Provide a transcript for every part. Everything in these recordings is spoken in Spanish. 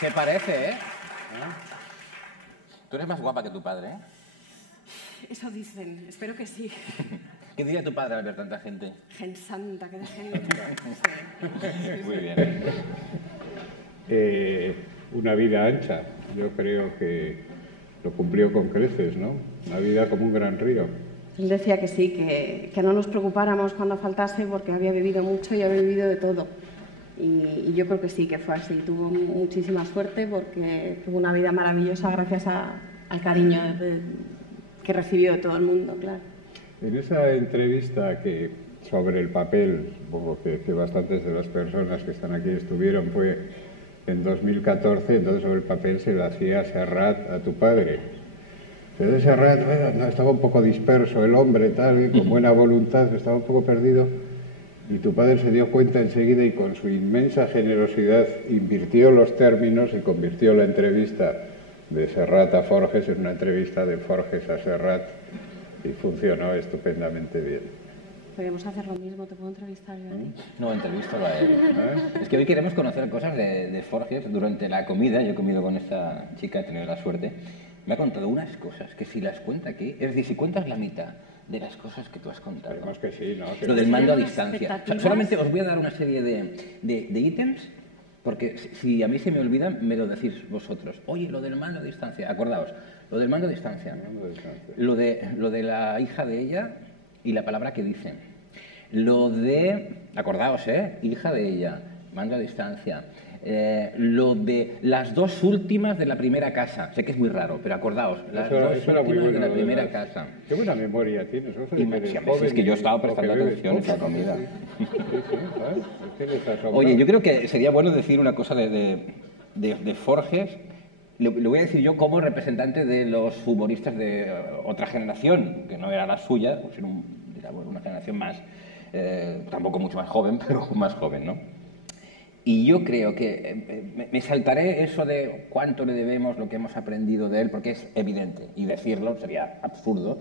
Se parece, ¿eh? Tú eres más guapa que tu padre, ¿eh? Eso dicen, espero que sí. ¿Qué diría tu padre al ver tanta gente? Gen santa, que de gente. Sí. Muy bien. Una vida ancha, yo creo que lo cumplió con creces, ¿no? Una vida como un gran río. Él decía que sí, que no nos preocupáramos cuando faltase porque había vivido mucho y había vivido de todo. Y yo creo que sí, que fue así. Tuvo muchísima suerte porque tuvo una vida maravillosa gracias al cariño que recibió de todo el mundo, claro. En esa entrevista sobre el papel, supongo que bastantes de las personas que están aquí estuvieron, fue en 2014, entonces sobre el papel se le hacía Serrat a tu padre. Entonces Serrat, bueno, estaba un poco disperso el hombre, tal, con buena voluntad, estaba un poco perdido, y tu padre se dio cuenta enseguida y con su inmensa generosidad invirtió los términos y convirtió la entrevista de Serrat a Forges en una entrevista de Forges a Serrat, y funcionó estupendamente bien. Podríamos hacer lo mismo, ¿te puedo entrevistar yo a ti? No, entrevístalo a él. Es que hoy queremos conocer cosas de Forges. Durante la comida, yo he comido con esta chica, he tenido la suerte, me ha contado unas cosas que si las cuenta aquí, es decir, si cuentas la mitad de las cosas que tú has contado. Esperemos que sí, ¿no? Lo del mando a distancia. Solamente os voy a dar una serie de ítems, porque si a mí se me olvidan, me lo decís vosotros. Oye, lo del mando a distancia, acordaos, lo del mando a distancia, lo de la hija de ella y la palabra que dice, lo de, acordaos, hija de ella, mando a distancia, lo de las dos últimas de la primera casa, sé que es muy raro, pero acordaos, las dos últimas de la primera casa. Qué buena memoria tienes, ¿no? Es que yo he estado prestando atención en la comida. Sí, Oye, yo creo que sería bueno decir una cosa de Forges. Lo voy a decir yo como representante de los humoristas de otra generación, que no era la suya, pues era una generación más, tampoco mucho más joven, pero más joven, ¿no? Y yo creo que me saltaré eso de cuánto le debemos, lo que hemos aprendido de él, porque es evidente, y decirlo sería absurdo,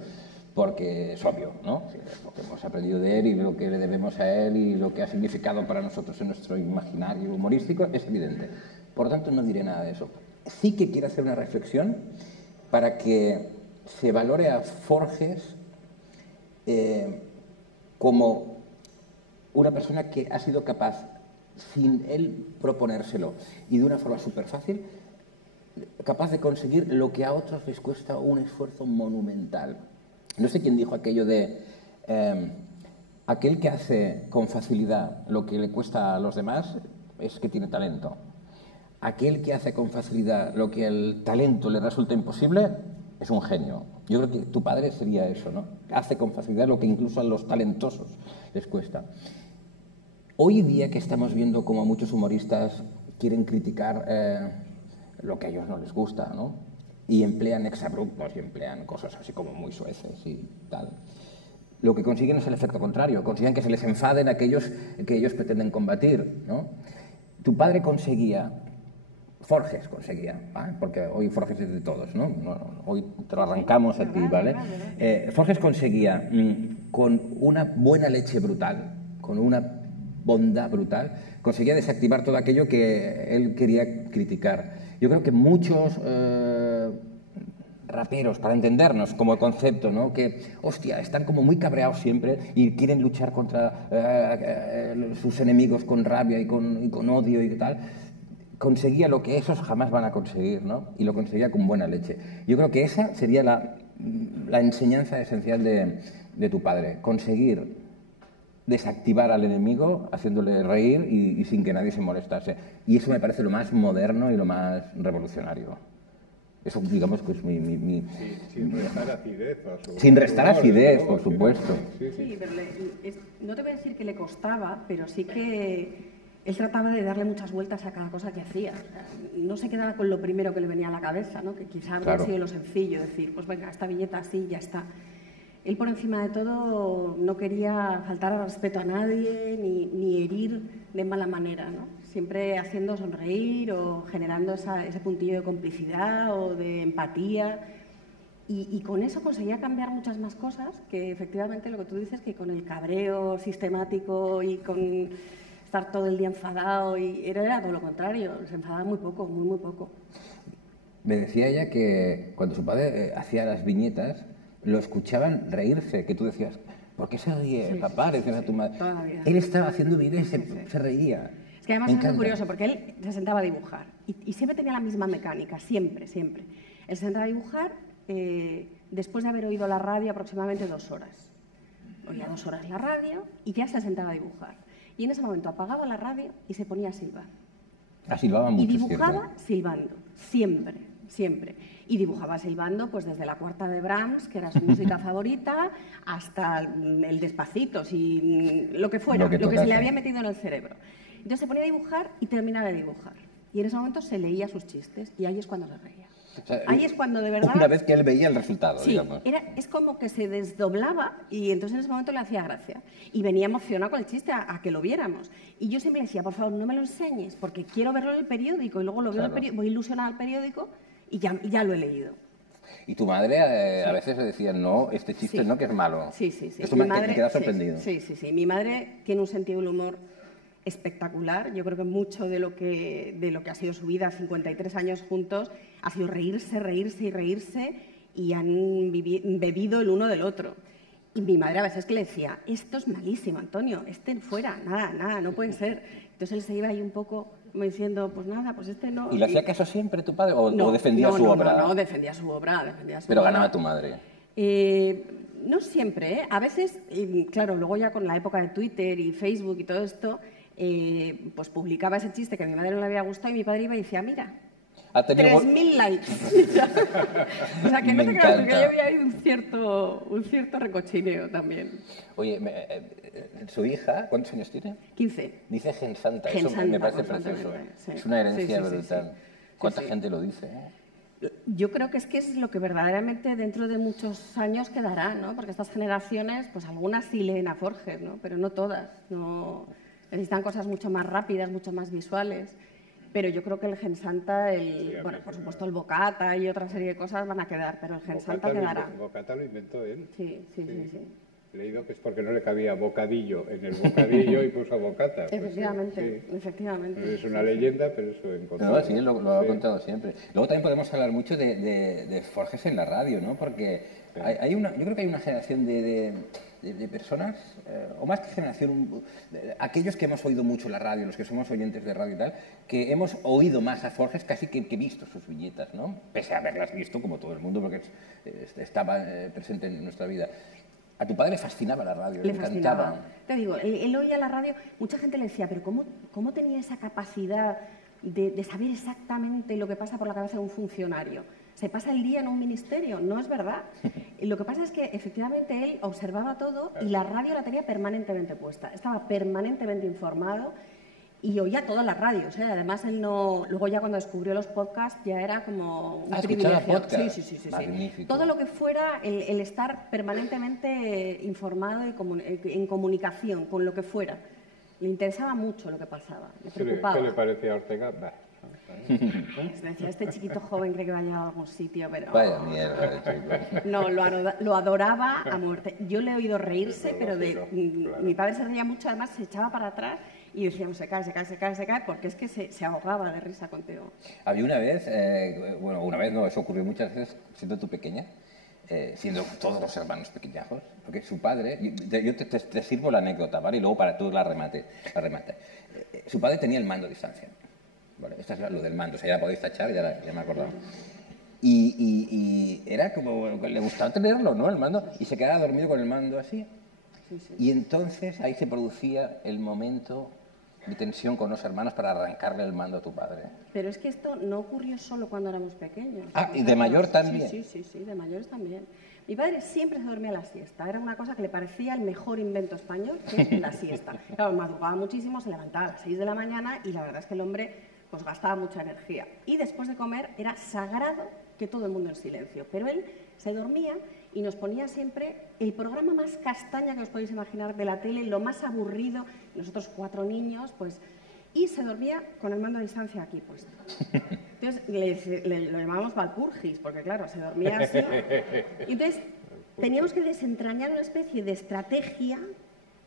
porque es obvio, ¿no? Lo que hemos aprendido de él y lo que le debemos a él y lo que ha significado para nosotros en nuestro imaginario humorístico es evidente. Por lo tanto, no diré nada de eso. Sí que quiero hacer una reflexión para que se valore a Forges como una persona que ha sido capaz, sin él proponérselo y de una forma súper fácil, capaz de conseguir lo que a otros les cuesta un esfuerzo monumental. No sé quién dijo aquello de aquel que hace con facilidad lo que le cuesta a los demás es que tiene talento. Aquel que hace con facilidad lo que al talento le resulta imposible es un genio. Yo creo que tu padre sería eso, ¿no? Hace con facilidad lo que incluso a los talentosos les cuesta. Hoy día que estamos viendo como muchos humoristas quieren criticar lo que a ellos no les gusta, ¿no? Y emplean exabruptos y emplean cosas así como muy sueces y tal. Lo que consiguen es el efecto contrario, consiguen que se les enfaden aquellos que ellos pretenden combatir, ¿no? Tu padre conseguía, Forges conseguía, ¿vale? Porque hoy Forges es de todos, ¿no? Hoy te lo arrancamos a ti, ¿vale? Forges conseguía, con una buena leche brutal, con una bondad brutal, conseguía desactivar todo aquello que él quería criticar. Yo creo que muchos raperos, para entendernos como concepto, ¿no? Que, hostia, están como muy cabreados siempre y quieren luchar contra sus enemigos con rabia y con odio y tal, conseguía lo que esos jamás van a conseguir, ¿no? Y lo conseguía con buena leche. Yo creo que esa sería la enseñanza esencial de tu padre, conseguir desactivar al enemigo haciéndole reír y sin que nadie se molestase. Y eso me parece lo más moderno y lo más revolucionario. Eso, digamos, que es mi... Sin restar acidez. Sin restar acidez, por supuesto. Sí, pero no te voy a decir que le costaba, pero sí que él trataba de darle muchas vueltas a cada cosa que hacía. No se quedaba con lo primero que le venía a la cabeza, ¿no? Que quizá habría sido lo sencillo, decir, pues venga, esta viñeta así, ya está. Él, por encima de todo, no quería faltar al respeto a nadie ni herir de mala manera, ¿no? Siempre haciendo sonreír o generando ese puntillo de complicidad o de empatía. Y con eso conseguía cambiar muchas más cosas que efectivamente lo que tú dices, que con el cabreo sistemático y con estar todo el día enfadado, y era todo lo contrario, se enfadaba muy poco, muy poco. Me decía ella que cuando su padre hacía las viñetas, lo escuchaban reírse, que tú decías, ¿por qué se ríe, papá? Le decías a tu madre. Toda la vida. Él estaba haciendo vídeos y se reía. Es que además es muy curioso, porque él se sentaba a dibujar y siempre tenía la misma mecánica, siempre. Él se sentaba a dibujar después de haber oído la radio aproximadamente 2 horas. Oía 2 horas la radio y ya se sentaba a dibujar. Y en ese momento apagaba la radio y se ponía a silbar. Silbaba mucho, y dibujaba silbando, siempre. Y dibujaba silbando pues desde la cuarta de Brahms, que era su música favorita, hasta el Despacito, lo que fuera, lo que se le había metido en el cerebro. Entonces se ponía a dibujar y terminaba de dibujar. Y en ese momento se leía sus chistes y ahí es cuando se reía. O sea, ahí es cuando de verdad... Una vez que él veía el resultado, sí, digamos. Es como que se desdoblaba y entonces en ese momento le hacía gracia. Y venía emocionado con el chiste a que lo viéramos. Y yo siempre le decía, por favor, no me lo enseñes porque quiero verlo en el periódico. Y luego lo veo en el periódico, voy ilusionada al periódico y ya lo he leído. Y tu madre a veces le decía, no, este chiste no, que es malo. Sí. Esto me queda sorprendido. Sí. Mi madre tiene un sentido del humor espectacular. Yo creo que mucho de lo que ha sido su vida, 53 años juntos, ha sido reírse y han bebido el uno del otro. Y mi madre a veces que le decía, esto es malísimo, Antonio, fuera, nada, no puede ser. Entonces él se iba ahí un poco como diciendo, pues nada, pues este no. ¿Y le hacía caso siempre tu padre o defendía su obra? No, defendía su obra. Pero ganaba tu madre. No siempre, ¿eh? A veces, claro, luego ya con la época de Twitter y Facebook y todo esto, pues publicaba ese chiste que a mi madre no le había gustado y mi padre iba y decía, mira, 3.000 likes. O sea, que no te creas, porque yo había un cierto recochineo también. Oye, su hija, ¿cuántos años tiene? 15. Dice Gensanta, eso me parece precioso. Sí. Es una herencia brutal. ¿Cuánta gente lo dice? Yo creo que es lo que verdaderamente dentro de muchos años quedará, ¿no? Porque estas generaciones, pues algunas sí leen a Forges, ¿no? Pero no todas. No... Necesitan cosas mucho más rápidas, mucho más visuales. Pero yo creo que el Gensanta, bueno, por supuesto el Bocata y otra serie de cosas van a quedar, pero el Gensanta quedará. Bocata lo inventó él. Sí. He leído que es porque no le cabía bocadillo en el bocadillo y puso bocata. Efectivamente. Es una leyenda, pero eso encontró. No, sí, lo ha contado siempre. Luego también podemos hablar mucho de Forges en la radio, ¿no? Porque yo creo que hay una generación de personas, o más que generación, aquellos que hemos oído mucho la radio, los que somos oyentes de radio y tal, que hemos oído más a Forges casi que visto sus viñetas, ¿no? Pese a haberlas visto, como todo el mundo, porque estaba presente en nuestra vida. A tu padre le fascinaba la radio, le encantaba. Te digo, él oía la radio, mucha gente le decía, pero ¿cómo tenía esa capacidad de saber exactamente lo que pasa por la cabeza de un funcionario? ¿Se pasa el día en un ministerio? No es verdad. Lo que pasa es que efectivamente él observaba todo y la radio la tenía permanentemente puesta. Estaba permanentemente informado y oía todas las radios. Además, él no... Luego ya cuando descubrió los podcasts ya era como un privilegio. Podcast. Sí. Magnífico. Todo lo que fuera el estar permanentemente informado y en comunicación con lo que fuera. Le interesaba mucho lo que pasaba, le preocupaba. ¿Qué le parecía a Ortega? Decía, este chiquito joven cree que va a llegar a algún sitio, pero... Vaya mierda, chico. No, lo adoraba a muerte. Yo le he oído reírse, pero mi padre se reía mucho, además se echaba para atrás y decíamos, se cae, porque es que se ahogaba de risa contigo. Había una vez, eso ocurrió muchas veces, siendo tú pequeña, siendo todos los hermanos pequeñajos, porque su padre, yo te sirvo la anécdota, ¿vale? Y luego para tú la remate. Su padre tenía el mando a distancia. Vale, esto es lo del mando, o sea, ya la podéis tachar, ya me he acordado. Y era como, le gustaba tenerlo, ¿no? El mando, y se quedaba dormido con el mando así. Sí. Y entonces ahí se producía el momento de tensión con los hermanos para arrancarle el mando a tu padre. Pero es que esto no ocurrió solo cuando éramos pequeños. ¿Y de mayor también? Sí, de mayores también. Mi padre siempre se dormía a la siesta. Era una cosa que le parecía el mejor invento español, que es la siesta. Claro, madrugaba muchísimo, se levantaba a las 6 de la mañana y la verdad es que el hombre pues gastaba mucha energía. Y después de comer era sagrado que todo el mundo en silencio. Pero él se dormía y nos ponía siempre el programa más castaña que os podéis imaginar de la tele, lo más aburrido, nosotros 4 niños, pues... Y se dormía con el mando a distancia aquí puesto. Entonces lo llamábamos Valpurgis, porque claro, se dormía así. Y entonces teníamos que desentrañar una especie de estrategia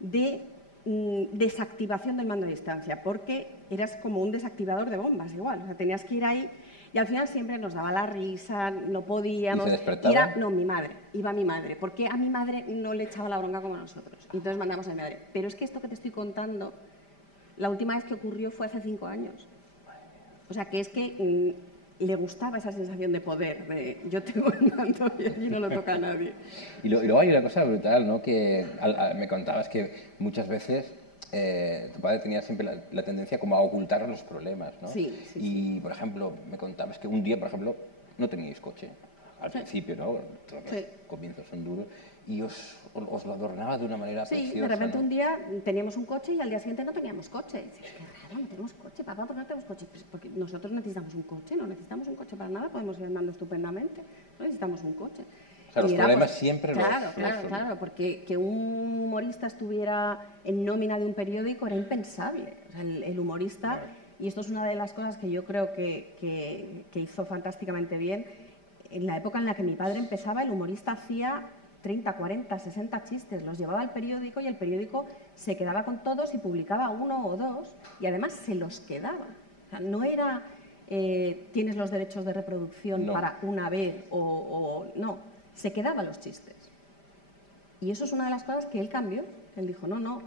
de desactivación del mando a distancia, porque eras como un desactivador de bombas igual, o sea, tenías que ir ahí y al final siempre nos daba la risa, no podíamos. ¿Y se despertaba? No, mi madre, iba mi madre, porque a mi madre no le echaba la bronca como a nosotros, y entonces mandamos a mi madre. Pero es que esto que te estoy contando, la última vez que ocurrió fue hace 5 años. O sea, que es que le gustaba esa sensación de poder, de yo tengo el mando y aquí no lo toca a nadie. Y luego hay una cosa brutal, ¿no? Que me contabas que muchas veces tu padre tenía siempre la tendencia como a ocultar los problemas, ¿no? Sí. Y, por ejemplo, me contabas que un día, por ejemplo, no teníais coche. Al principio, ¿no? Todos los comienzos son duros. Y os lo adornaba de una manera preciosa. Sí, de repente un día teníamos un coche y al día siguiente no teníamos coche. Y dices, qué raro, no tenemos coche, papá, ¿por qué no tenemos coche? Pues porque nosotros necesitamos un coche, no necesitamos un coche para nada, podemos ir andando estupendamente, no necesitamos un coche. O sea, los problemas siempre Claro, porque que un humorista estuviera en nómina de un periódico era impensable. O sea, el humorista, y esto es una de las cosas que yo creo que hizo fantásticamente bien, en la época en la que mi padre empezaba, el humorista hacía 30, 40, 60 chistes, los llevaba al periódico y el periódico se quedaba con todos y publicaba 1 o 2 y además se los quedaba. O sea, no era tienes los derechos de reproducción para una vez o no, se quedaba los chistes. Y eso es una de las cosas que él cambió. Él dijo, no,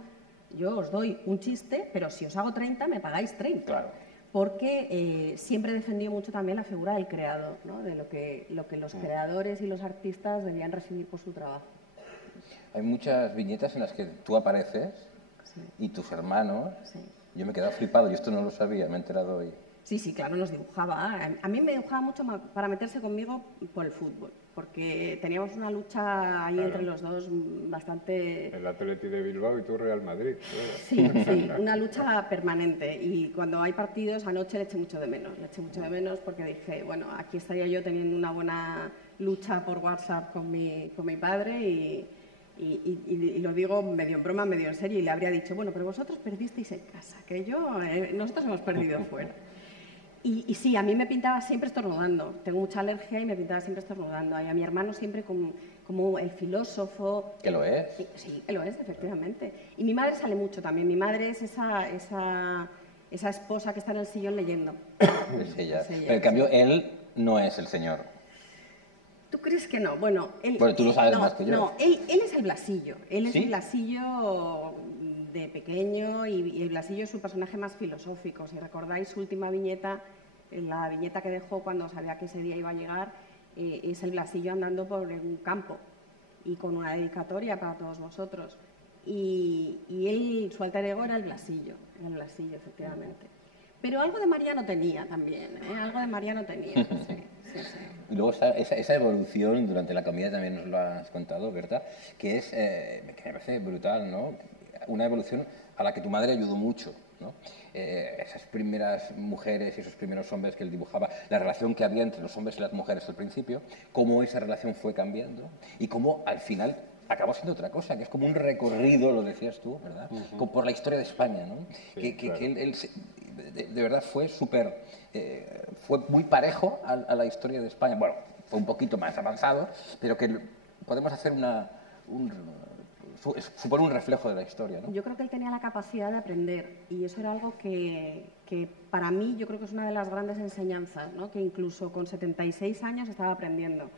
yo os doy un chiste, pero si os hago 30 me pagáis 30. Claro. Porque siempre defendió mucho también la figura del creador, ¿no? De lo que los creadores y los artistas debían recibir por su trabajo. Hay muchas viñetas en las que tú apareces y tus hermanos. Sí. Yo me he quedado flipado, y esto no lo sabía, me he enterado hoy. Sí, claro, nos dibujaba. A mí me dibujaba mucho para meterse conmigo por el fútbol, porque teníamos una lucha ahí entre los dos bastante... El Atleti de Bilbao y tú Real Madrid. Sí, una lucha permanente. Y cuando hay partidos, anoche le eché mucho de menos. Le eché mucho de menos porque dije, bueno, aquí estaría yo teniendo una buena lucha por WhatsApp con mi padre y lo digo medio en broma, medio en serio, y le habría dicho, bueno, pero vosotros perdisteis en casa, que nosotros hemos perdido fuera. Y sí, a mí me pintaba siempre estornudando. Tengo mucha alergia y me pintaba siempre estornudando. Y a mi hermano siempre como el filósofo. ¿Que lo es? Sí, que lo es, efectivamente. Y mi madre sale mucho también. Mi madre es esa esposa que está en el sillón leyendo. Es ella. Pero en cambio, él no es el señor. ¿Tú crees que no? Bueno, tú lo sabes más que yo. No, él es el Blasillo. Él es ¿Sí? el Blasillo de pequeño y el Blasillo es su personaje más filosófico. Si recordáis su última viñeta, la viñeta que dejó cuando sabía que ese día iba a llegar, es el Blasillo andando por un campo y con una dedicatoria para todos vosotros. Y él, su alter ego era el Blasillo, efectivamente. Pero algo de Mariano tenía también, algo de Mariano tenía, sí. Y luego esa evolución durante la comida también nos lo has contado, ¿verdad? Que que me parece brutal, ¿no? Una evolución a la que tu madre ayudó mucho, ¿no? Esas primeras mujeres y esos primeros hombres que él dibujaba, la relación que había entre los hombres y las mujeres al principio, cómo esa relación fue cambiando y cómo al final acabó siendo otra cosa, que es como un recorrido, lo decías tú, ¿verdad? Por la historia de España, ¿no? Sí, claro. Que él de verdad fue fue muy parejo a la historia de España. Bueno, fue un poquito más avanzado, pero que podemos hacer supone un reflejo de la historia, ¿no? Yo creo que él tenía la capacidad de aprender y eso era algo que para mí yo creo que es una de las grandes enseñanzas, ¿no? Que incluso con 76 años estaba aprendiendo.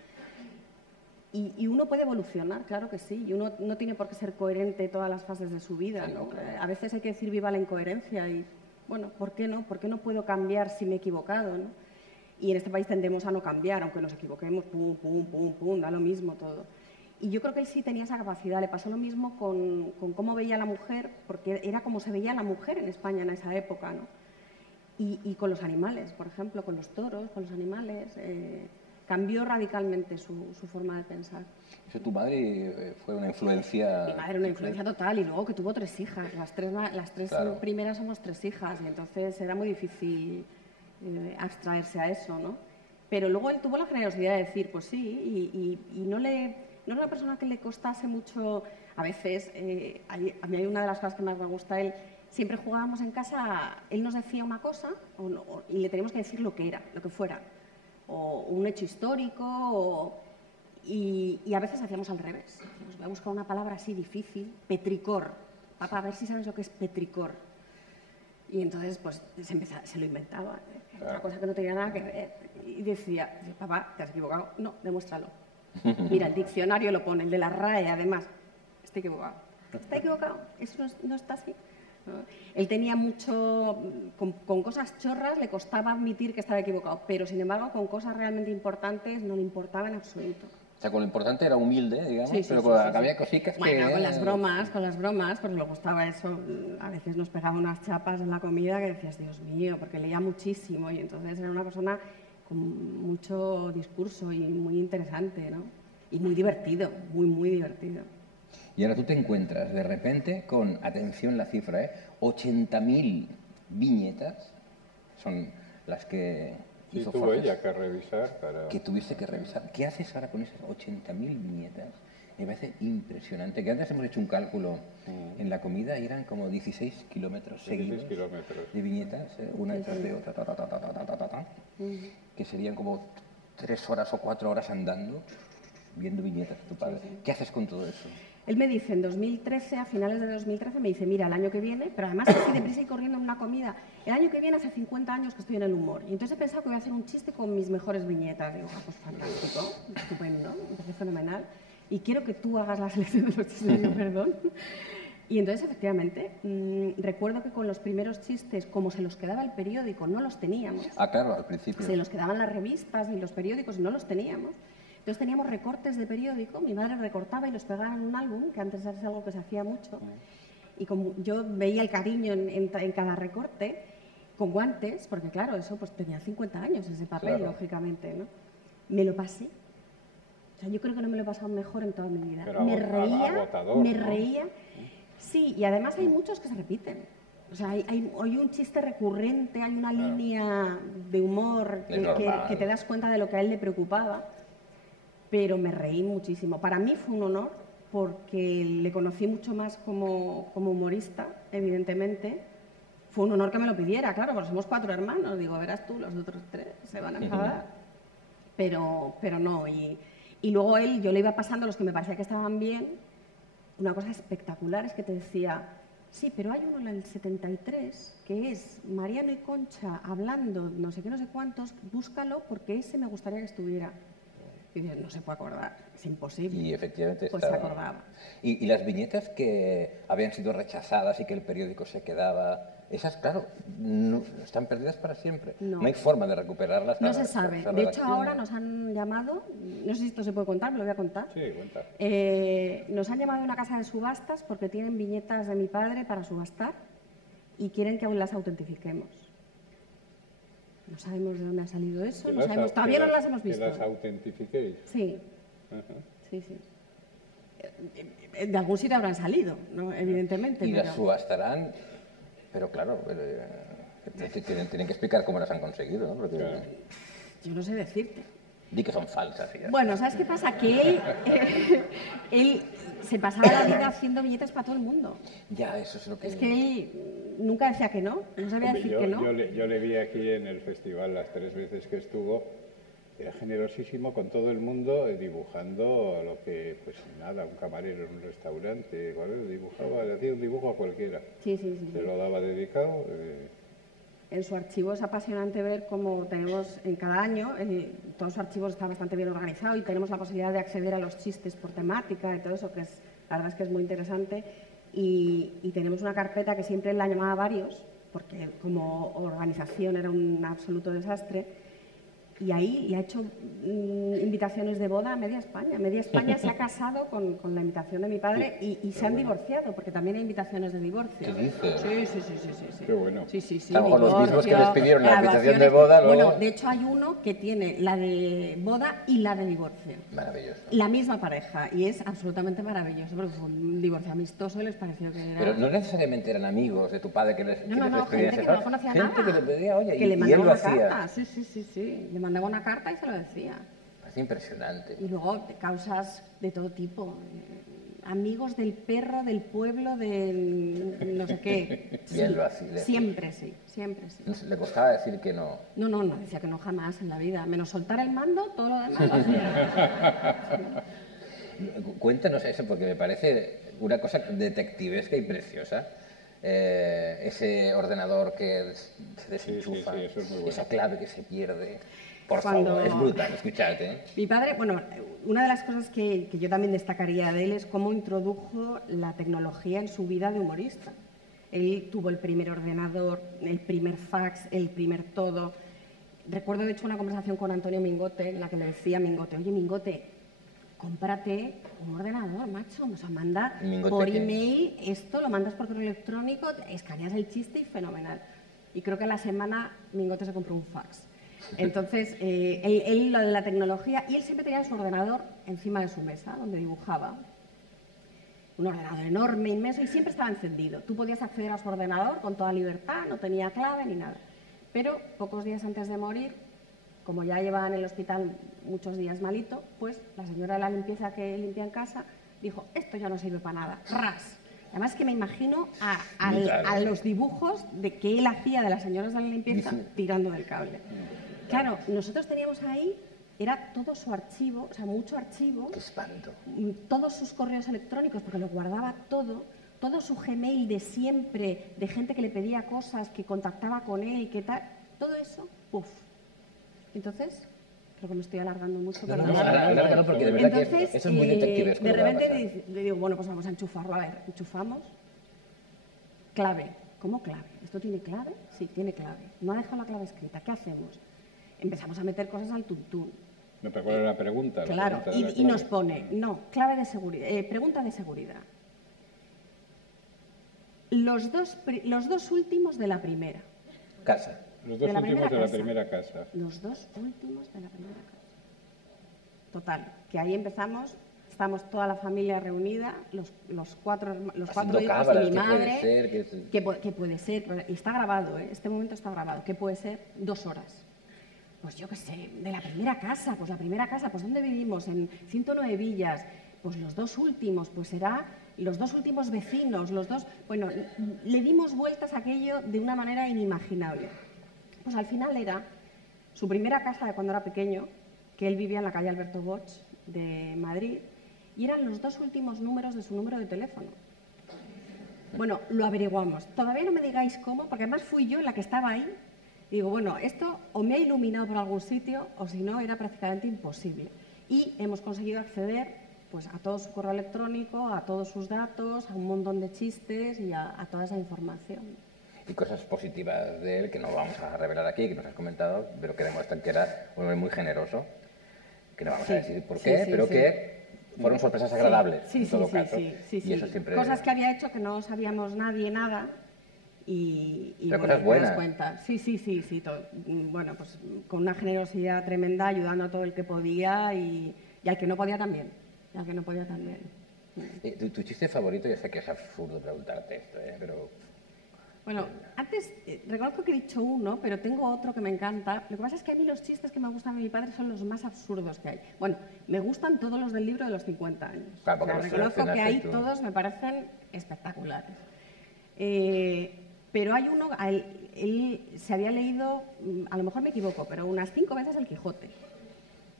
Y uno puede evolucionar, claro que sí, y uno no tiene por qué ser coherente todas las fases de su vida, ¿no? Claro. A veces hay que decir viva la incoherencia y, bueno, ¿por qué no? ¿Por qué no puedo cambiar si me he equivocado, ¿no? Y en este país tendemos a no cambiar, aunque nos equivoquemos, pum, pum, pum, pum, da lo mismo todo. Y yo creo que él sí tenía esa capacidad. Le pasó lo mismo con cómo veía a la mujer, porque era como se veía a la mujer en España en esa época, ¿no? Y con los animales, por ejemplo, con los toros, con los animales. Cambió radicalmente su forma de pensar. Eso, tu madre fue una influencia... Mi madre era una influencia total y luego que tuvo 3 hijas. Las tres Claro. primeras somos 3 hijas y entonces era muy difícil abstraerse a eso, ¿no? Pero luego él tuvo la generosidad de decir, pues sí, y no era una persona que le costase mucho. A veces, a mí hay una de las cosas que más me gusta, él siempre jugábamos en casa, él nos decía una cosa y le teníamos que decir lo que era, lo que fuera, o un hecho histórico, y a veces hacíamos al revés. Voy a buscar una palabra así difícil, petricor. papá, a ver si sabes lo que es petricor. Y entonces, pues, se lo inventaba, una cosa que no tenía nada que ver. Y decía, papá, ¿te has equivocado? No, demuéstralo. Mira, el diccionario lo pone, el de la RAE, además. Estoy equivocado. ¿Está equivocado? Eso no está así. ¿No? Él tenía mucho... Con cosas chorras le costaba admitir que estaba equivocado, pero, sin embargo, con cosas realmente importantes no le importaba en absoluto. O sea, con lo importante era humilde, digamos, Sí, pero había cositas que... Bueno, con las bromas, pues le gustaba eso. A veces nos pegaba unas chapas en la comida que decías, Dios mío, porque leía muchísimo y entonces era una persona con mucho discurso y muy interesante, ¿no? Y muy divertido, muy divertido. Y ahora tú te encuentras de repente con, atención la cifra, 80.000 viñetas, son las que hizo tuvo Forges, ella que revisar para... que tuviste que revisar. ¿Qué haces ahora con esas 80.000 viñetas? Me parece impresionante. Que antes hemos hecho un cálculo en la comida y eran como 16 kilómetros seguidos de viñetas, una detrás de otra, que serían como 3 horas o 4 horas andando viendo viñetas de tu padre. ¿Qué haces con todo eso? Él me dice en 2013, a finales de 2013, me dice, mira, el año que viene, pero además así deprisa y corriendo en una comida, el año que viene hace 50 años que estoy en el humor. Y entonces he pensado que voy a hacer un chiste con mis mejores viñetas. Digo, pues fantástico, estupendo, me parece fenomenal. Y quiero que tú hagas la selección de los chistes, yo, perdón. Y entonces, efectivamente, recuerdo que con los primeros chistes, como se los quedaba el periódico, no los teníamos. Ah, claro, al principio. Se los quedaban las revistas y los periódicos y no los teníamos. Entonces teníamos recortes de periódico, mi madre recortaba y los pegaba en un álbum, que antes era algo que se hacía mucho. Y como yo veía el cariño en cada recorte, con guantes, porque claro, eso pues tenía 50 años ese papel, lógicamente, ¿no? Me lo pasé. O sea, yo creo que no me lo he pasado mejor en toda mi vida. Pero me agotador, reía. Sí, y además hay muchos que se repiten. O sea, hay un chiste recurrente, hay una línea de humor que te das cuenta de lo que a él le preocupaba. Pero me reí muchísimo. Para mí fue un honor porque le conocí mucho más como humorista, evidentemente. Fue un honor que me lo pidiera, claro, porque somos 4 hermanos. Digo, verás tú, los otros 3 se van a enfadar. Pero no. Y luego yo le iba pasando los que me parecía que estaban bien. Una cosa espectacular es que te decía, sí, pero hay uno en el 73 que es Mariano y Concha hablando no sé qué, no sé cuántos, búscalo porque ese me gustaría que estuviera. Y dices, no se puede acordar, es imposible. Y efectivamente pues se acordaba. Y las viñetas que habían sido rechazadas y que el periódico se quedaba, esas, claro, no, están perdidas para siempre. No hay forma de recuperarlas. No se sabe. De hecho, ahora nos han llamado, no sé si esto se puede contar, me lo voy a contar. Sí, cuenta. Nos han llamado a una casa de subastas porque tienen viñetas de mi padre para subastar y quieren que aún las autentifiquemos. No sabemos de dónde ha salido eso, todavía no las hemos visto. ¿Que las autentifiquéis? Sí. Sí. De algún sitio habrán salido, ¿no? Evidentemente. Y las subastarán, pero claro, tienen que explicar cómo las han conseguido, ¿no? Porque... Claro. Yo no sé decirte. Di que son falsas. Bueno, ¿sabes qué pasa? Que él se pasaba la vida haciendo billetes para todo el mundo. Ya, eso es lo que... Es que él nunca decía que no sabía decir que no. Yo le vi aquí en el festival las 3 veces que estuvo, era generosísimo con todo el mundo, dibujando lo que, pues nada, un camarero en un restaurante, ¿vale? Dibujaba, le hacía un dibujo a cualquiera. Sí. Se lo daba dedicado. En su archivo es apasionante ver cómo tenemos en cada año, todo su archivo está bastante bien organizado y tenemos la posibilidad de acceder a los chistes por temática y todo eso, que la verdad es que es muy interesante. Y tenemos una carpeta que siempre la llamaba varios, porque como organización era un absoluto desastre. Y ahí le ha hecho invitaciones de boda a media España. Media España se ha casado con la invitación de mi padre y se han divorciado, porque también hay invitaciones de divorcio. ¿Qué dices? Sí. Qué bueno. Sí. A lo mejor los mismos que les pidieron la invitación de boda. Luego... Bueno, de hecho hay uno que tiene la de boda y la de divorcio. Maravilloso. La misma pareja, y es absolutamente maravilloso, porque fue un divorcio amistoso y les pareció que era... Pero no necesariamente eran amigos de tu padre que les pedían. No, gente que no conocía nada. Gente que le pedía, oye, que le y él lo una hacía. Carta. Sí. Le mandaba una carta y se lo decía. Es impresionante. Y luego de causas de todo tipo. Amigos del perro, del pueblo, del no sé qué. Y él lo hacía. Siempre sí. Le costaba decir que no. No, decía que no jamás en la vida. Menos soltar el mando, todo lo demás lo hacía. Cuéntanos eso, porque me parece una cosa detectivesca y preciosa. Ese ordenador que se desenchufa, Sí, eso es muy bueno. esa clave que se pierde. Por Cuando- favor, es brutal, escuchad, ¿eh? Mi padre, bueno, una de las cosas que yo también destacaría de él es cómo introdujo la tecnología en su vida de humorista. Él tuvo el primer ordenador, el primer fax, el primer todo. Recuerdo, de hecho, una conversación con Antonio Mingote en la que le decía a Mingote, oye, Mingote, cómprate un ordenador, macho, o sea, manda ¿Mingote por qué? email esto, lo mandas por correo electrónico, escaneas el chiste y fenomenal. Y creo que a la semana Mingote se compró un fax. Entonces, él lo de la tecnología, y él siempre tenía su ordenador encima de su mesa, donde dibujaba. Un ordenador enorme, inmenso, y siempre estaba encendido. Tú podías acceder a su ordenador con toda libertad, no tenía clave ni nada. Pero pocos días antes de morir, como ya llevaba en el hospital muchos días malito, pues la señora de la limpieza que limpia en casa dijo, esto ya no sirve para nada, ras. Además que me imagino a los dibujos de que él hacía de las señoras de la limpieza tirando del cable. Claro, nosotros teníamos ahí, era todo su archivo, o sea, mucho archivo, Qué espanto. todos sus correos electrónicos, porque lo guardaba todo su Gmail de siempre, de gente que le pedía cosas, que contactaba con él, que tal, todo eso, ¡puf! Entonces, creo que me estoy alargando mucho. No, pero no, alárgalo porque de verdad entonces, que eso es muy detectivesco. de lo que va a repente pasar. le digo, bueno, pues vamos a enchufarlo. A ver, enchufamos. Clave. ¿Cómo clave? ¿Esto tiene clave? Sí, tiene clave. No ha dejado la clave escrita. ¿Qué hacemos? Empezamos a meter cosas al tuntún. No, pero ¿cuál era la pregunta? Claro, La pregunta de la y nos clave. pone, no, clave de seguridad, pregunta de seguridad. Los dos últimos de la primera. Casa. Los de dos la últimos de la casa. primera casa. Los dos últimos de la primera casa. Total, que ahí empezamos, estamos toda la familia reunida, los cuatro Haciendo hijos cábalas, y mi ¿qué puede madre. ser? ¿Qué puede ser? Y está grabado, ¿eh? Este momento está grabado. ¿Qué puede ser? 2 horas. Pues yo qué sé, de la primera casa, pues ¿dónde vivimos? En 109 Villas, pues los dos últimos, pues será los dos últimos vecinos, bueno, le dimos vueltas a aquello de una manera inimaginable. Pues al final era su primera casa de cuando era pequeño, que él vivía en la calle Alberto Bosch de Madrid, y eran los dos últimos números de su número de teléfono. Bueno, lo averiguamos. Todavía no me digáis cómo, porque además fui yo la que estaba ahí. Y digo, bueno, esto o me ha iluminado por algún sitio o si no era prácticamente imposible. Y hemos conseguido acceder pues, a todo su correo electrónico, a todos sus datos, a un montón de chistes y a toda esa información. Y cosas positivas de él que no vamos a revelar aquí, que nos has comentado, pero que demuestran que era un hombre muy generoso, que no vamos a decir por qué, pero que fueron sorpresas agradables en todo caso. Y eso siempre... Cosas que había hecho que no sabíamos nadie nada y pero bueno, cosas te buenas. das cuenta. Sí. Bueno, pues con una generosidad tremenda, ayudando a todo el que podía y al que no podía también. Tu chiste favorito, ya sé que es absurdo preguntarte esto, pero... Bueno, antes reconozco que he dicho uno, pero tengo otro que me encanta. Lo que pasa es que a mí los chistes que me gustan de mi padre son los más absurdos que hay. Bueno, me gustan todos los del libro de los 50 años. Claro, porque O sea, los reconozco que ahí seleccionaste tú. todos me parecen espectaculares. Pero hay uno, él se había leído, a lo mejor me equivoco, pero unas 5 veces el Quijote.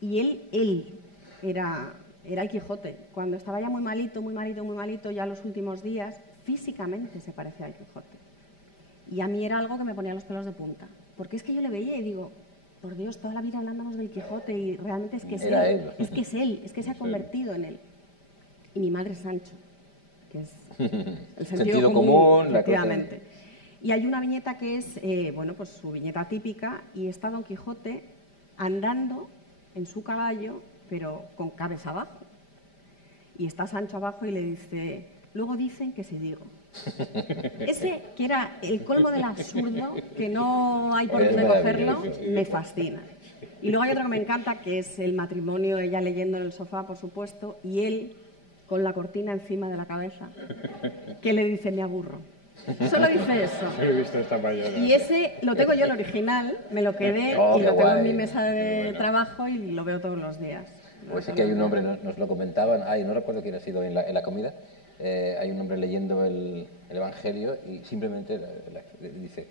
Y él era el Quijote. Cuando estaba ya muy malito, ya los últimos días, físicamente se parecía al Quijote. Y a mí era algo que me ponía los pelos de punta. Porque es que yo le veía y digo, por Dios, toda la vida hablándonos del Quijote y realmente es que es Era él. él. Es que se ha convertido en él. Y mi madre es Sancho, que es el sentido Sentido común, común, la cosa. efectivamente. Y hay una viñeta que es, bueno, pues su viñeta típica, y está Don Quijote andando en su caballo, pero con cabeza abajo. Y está Sancho abajo y le dice, luego dicen que si digo. Ese, que era el colmo del absurdo, que no hay por Es dónde cogerlo, maravilloso. me fascina. Y luego hay otro que me encanta, que es el matrimonio, ella leyendo en el sofá, por supuesto, y él con la cortina encima de la cabeza, que le dice, me aburro. Solo dice eso. Lo he visto esta mañana. Y ese lo tengo yo el original, me lo quedé Oh, y lo qué tengo en guay. mi mesa de trabajo y lo veo todos los días. Pues sí que hay un hombre, nos lo comentaban, no recuerdo quién ha sido en la comida, hay un hombre leyendo el Evangelio y simplemente dice,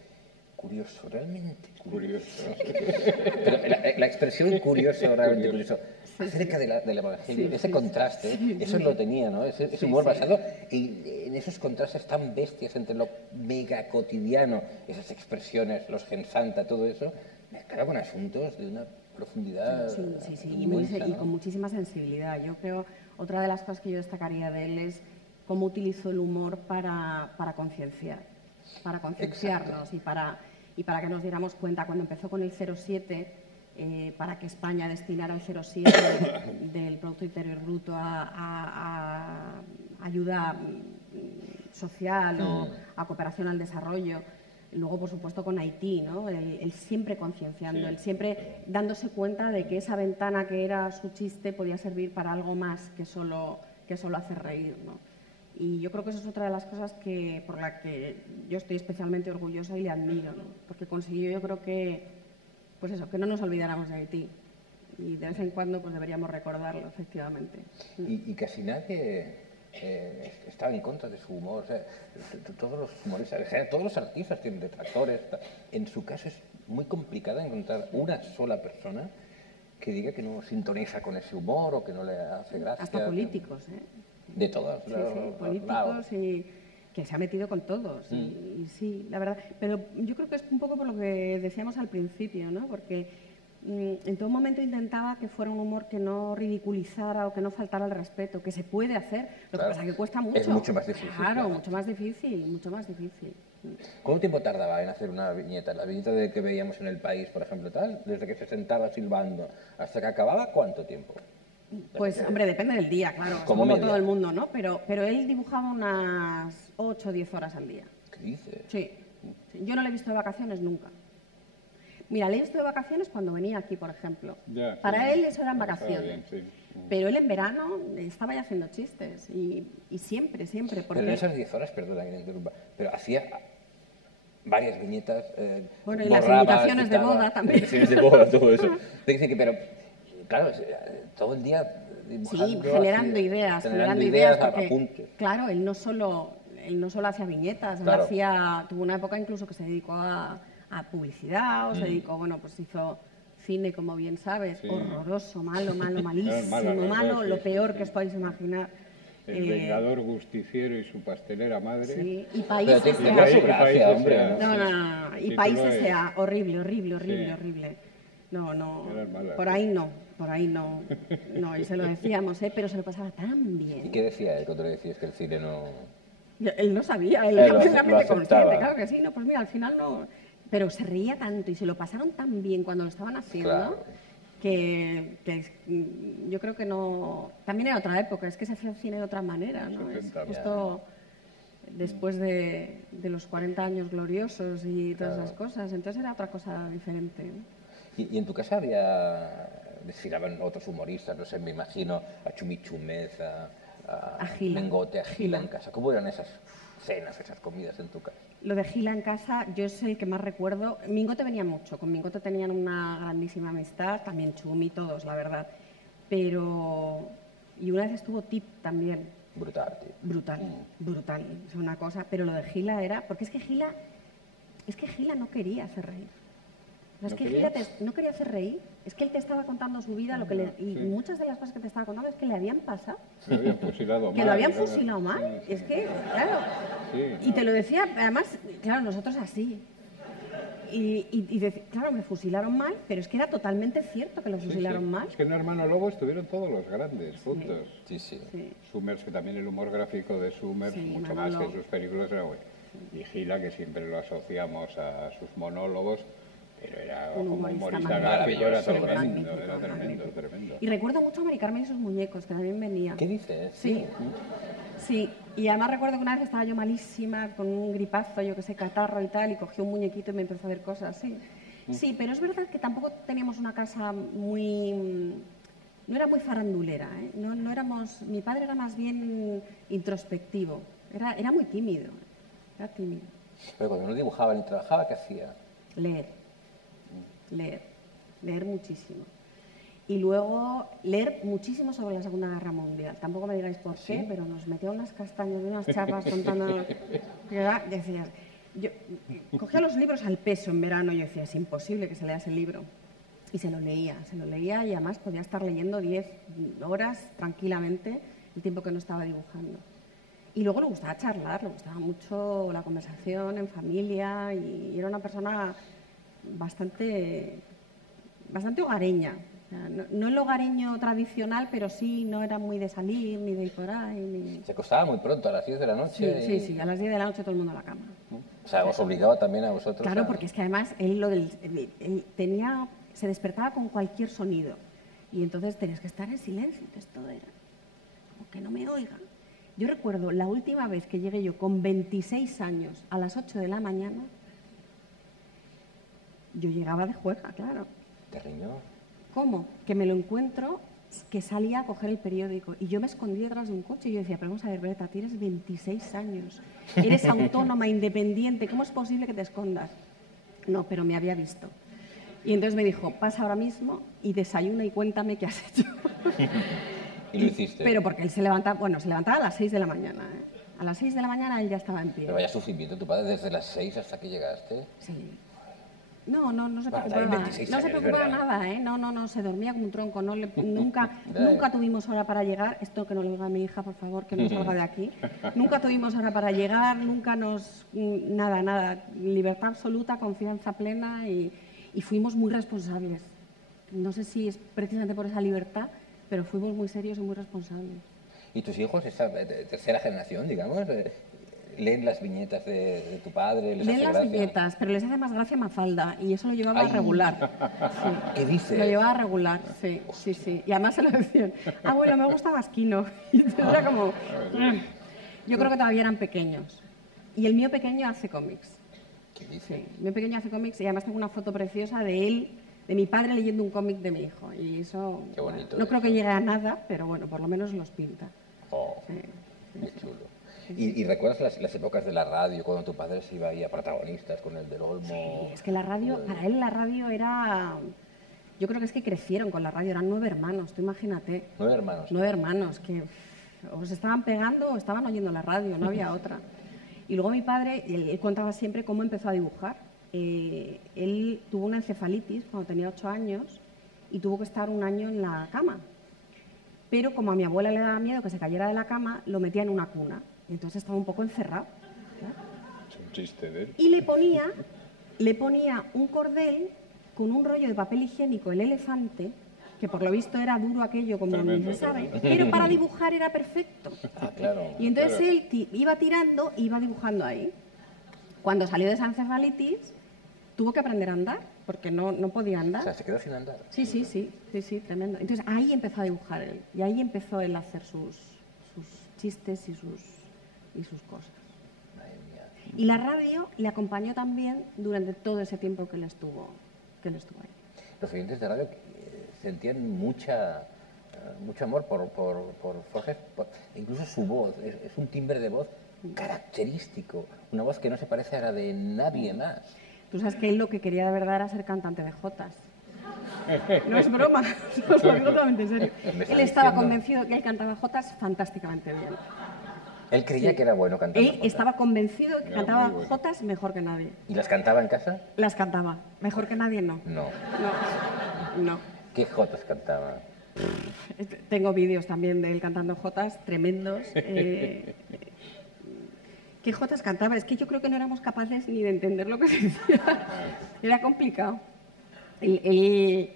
curioso, realmente curioso. Curioso. Pero la expresión curioso, realmente curioso, acerca del Evangelio, Sí, ese sí, contraste, sí, eso sí. lo tenía, ¿no? Ese humor basado en esos contrastes tan bestias entre lo mega cotidiano, esas expresiones, los gensanta, todo eso, mezclado con asuntos de una profundidad Sí, inmensa, y ¿no? con muchísima sensibilidad. Yo creo, otra de las cosas que yo destacaría de él es cómo utilizó el humor para concienciar, para concienciarnos y para que nos diéramos cuenta. Cuando empezó con el 0,7, para que España destinara el 0,7 del Producto Interior Bruto a ayuda social o a cooperación al desarrollo. Luego, por supuesto, con Haití, ¿no? Él siempre concienciando, él siempre dándose cuenta de que esa ventana que era su chiste podía servir para algo más que solo hacer reír, ¿no? Y yo creo que eso es otra de las cosas por la que yo estoy especialmente orgullosa y le admiro, ¿no? Porque consiguió, yo creo que, pues eso, que no nos olvidáramos de Haití. Y de vez en cuando pues deberíamos recordarlo, efectivamente. Y casi nadie estaba en contra de su humor. O sea, todos los humoristas, en general, todos los artistas tienen detractores. En su caso es muy complicado encontrar una sola persona que diga que no sintoniza con ese humor o que no le hace gracia. Hasta políticos, ¿eh? De todos. Sí, políticos y que se ha metido con todos. Y sí, la verdad. Pero yo creo que es un poco por lo que decíamos al principio, ¿no? Porque en todo momento intentaba que fuera un humor que no ridiculizara o que no faltara al respeto, que se puede hacer, lo que pasa es que cuesta mucho. Es mucho más difícil. Claro, mucho más difícil. ¿Cuánto tiempo tardaba en hacer una viñeta? La viñeta que veíamos en El País, por ejemplo, tal, desde que se sentaba silbando hasta que acababa, ¿cuánto tiempo? Pues, hombre, depende del día, claro, como todo el mundo, ¿no? Pero él dibujaba unas 8 o 10 horas al día. ¿Qué dices? Sí. Yo no le he visto de vacaciones nunca. Mira, le he visto de vacaciones cuando venía aquí, por ejemplo. Para él eso eran vacaciones. Bien, sí. Pero él en verano estaba ya haciendo chistes. Y siempre. Porque... Pero esas 10 horas, perdona que me interrumpa, pero hacía varias viñetas. Bueno, y las invitaciones de boda también. Invitaciones de boda, todo eso. Pero, claro, todo el día dibujando. Sí, generando ideas. Porque, apuntes. claro, él no solo hacía viñetas, Claro. Tuvo una época incluso que se dedicó a publicidad, o se dedicó, pues hizo cine, como bien sabes, horroroso, malísimo, lo peor que os podéis imaginar. El vengador justiciero y su pastelera madre. Sí, y País Pero su gracia, hombre. No. Y País S.A., horrible. No. Por ahí no. No, y se lo decíamos, pero se lo pasaba tan bien. ¿Y qué decía él cuando le decías que el cine no...? Él no sabía, él era plenamente consciente, claro que sí. No, pues mira, al final no... Pero se reía tanto y se lo pasaron tan bien cuando lo estaban haciendo, Claro. que yo creo que no... También era otra época, es que se hacía el cine de otra manera, ¿no? Es justo después de los 40 años gloriosos y todas esas cosas, entonces era otra cosa diferente, ¿no? ¿Y en tu casa desfilaban otros humoristas? No sé, me imagino a Chumichumez, a Gila. Mengote, a Gila en casa. ¿Cómo eran esas cenas, esas comidas en tu casa? Lo de Gila en casa, yo es el que más recuerdo. Mingote venía mucho, con Mingote tenían una grandísima amistad, también Chumi, todos, la verdad. Y una vez estuvo Tip también. Brutal, tío. Brutal, es una cosa. Pero lo de Gila era... Porque es que Gila no quería hacer reír. Es que Gila no quería hacer reír. Es que él te estaba contando su vida, y muchas de las cosas que te estaba contando es que le habían pasado. Lo habían fusilado mal. Que lo habían fusilado mal. Es que, claro. Sí. Y te lo decía, además, claro, nosotros así. Claro, me fusilaron mal, pero es que era totalmente cierto que lo fusilaron mal. Es que en Hermano Lobo estuvieron todos los grandes juntos. Sí. Summers, que también el humor gráfico de Summers, mucho más que sus películas, era bueno. Y Gila, que siempre lo asociamos a sus monólogos, pero era como humorista gráfico, era tremendo. Y recuerdo mucho a Mari Carmen y sus muñecos, que también venía. ¿Qué dices? Sí, y además recuerdo que una vez estaba yo malísima, con un gripazo, yo que sé, catarro y tal, y cogí un muñequito y me empezó a hacer cosas, sí. Sí, pero es verdad que tampoco teníamos una casa muy... No era muy farandulera, ¿eh? No éramos... Mi padre era más bien introspectivo, era muy tímido, era tímido. Pero cuando no dibujaba ni trabajaba, ¿qué hacía? Leer muchísimo. Y luego leer muchísimo sobre la Segunda Guerra Mundial. Tampoco me digáis por qué, pero nos metió unas castañas y unas chapas contándonos... Yo cogía los libros al peso en verano y yo decía, es imposible que se lea ese libro. y se lo leía y además podía estar leyendo 10 horas tranquilamente el tiempo que no estaba dibujando. Y luego le gustaba charlar, le gustaba mucho la conversación en familia y era una persona bastante hogareña. O sea, no el hogareño tradicional, pero sí no era muy de salir ni de ir por ahí. Ni... Se acostaba muy pronto, a las 10 de la noche. Sí, a las 10 de la noche todo el mundo a la cama. O sea, os obligaba también a vosotros. Claro, porque es que además él se despertaba con cualquier sonido y entonces tenías que estar en silencio, entonces todo era como que no me oiga. Yo recuerdo la última vez que llegué yo con 26 años a las 8 de la mañana, yo llegaba de juerga, claro. ¿Te riñó? ¿Cómo? Que me lo encuentro, que salía a coger el periódico y yo me escondí detrás de un coche y yo decía, pero vamos a ver, Berta, tienes 26 años, eres autónoma, independiente, ¿cómo es posible que te escondas? No, pero me había visto. Y entonces me dijo, pasa ahora mismo y desayuna y cuéntame qué has hecho. ¿Y lo hiciste? Pero porque él se levantaba a las 6 de la mañana. A las 6 de la mañana él ya estaba en pie. Pero vaya sufrimiento tu padre desde las 6 hasta que llegaste. Sí. No se preocupaba. No se preocupaba nada, ¿eh? No, se dormía como un tronco. Nunca tuvimos hora para llegar. Esto que no lo diga a mi hija, por favor, que no salga de aquí. Nunca tuvimos hora para llegar, nada. Libertad absoluta, confianza plena y fuimos muy responsables. No sé si es precisamente por esa libertad, pero fuimos muy serios y muy responsables. ¿Y tus hijos, esta tercera generación, digamos, leen las viñetas de tu padre? Leen las viñetas, pero les hace más gracia Mafalda y eso lo llevaba a regular. Sí. ¿Qué dices? Lo llevaba a regular, sí. Y además se lo decían, bueno, me gusta Basquino. Y entonces era como... Yo creo que todavía eran pequeños. Y el mío pequeño hace cómics. ¿Qué dices? Sí, mi pequeño hace cómics y además tengo una foto preciosa de él, de mi padre leyendo un cómic de mi hijo. Y eso... Qué bonito. No creo que llegue a nada, pero bueno, por lo menos los pinta. Qué chulo. ¿Y recuerdas las épocas de la radio, cuando tu padre se iba ahí a protagonistas con el del Olmo? Sí, es que la radio, para él la radio era... Yo creo que es que crecieron con la radio, eran 9 hermanos, tú imagínate. 9 hermanos. 9 hermanos, que o se estaban pegando o estaban oyendo la radio, no había otra. Y luego mi padre, él contaba siempre cómo empezó a dibujar. Él tuvo una encefalitis cuando tenía 8 años y tuvo que estar un año en la cama. Pero como a mi abuela le daba miedo que se cayera de la cama, lo metía en una cuna. Entonces estaba un poco encerrado. ¿Verdad? Es un chiste de él. Y le ponía un cordel con un rollo de papel higiénico, el elefante, que por lo visto era duro aquello, como no se sabe, pero para dibujar era perfecto. Claro. Y entonces él iba tirando e iba dibujando ahí. Cuando salió de esa encefalitis, tuvo que aprender a andar, porque no podía andar. O sea, se quedó sin andar. Sí, tremendo. Entonces ahí empezó a dibujar él, y ahí empezó él a hacer sus chistes y sus cosas. Madre mía. Y la radio le acompañó también durante todo ese tiempo que él estuvo ahí. Los oyentes de radio sentían mucho amor por Forges, incluso su voz, es un timbre de voz característico, una voz que no se parece a la de nadie más. Tú sabes que él lo que quería de verdad era ser cantante de jotas. No es broma, os lo digo totalmente en serio. Él estaba convencido que él cantaba jotas fantásticamente bien. Él creía que era bueno cantando Él estaba convencido de que cantaba jotas mejor que nadie. ¿Y las cantaba en casa? Las cantaba. ¿Mejor que nadie? No. No. ¿Qué jotas cantaba? Tengo vídeos también de él cantando jotas tremendos. ¿Qué jotas cantaba? Es que yo creo que no éramos capaces ni de entender lo que se decía. Era complicado. Él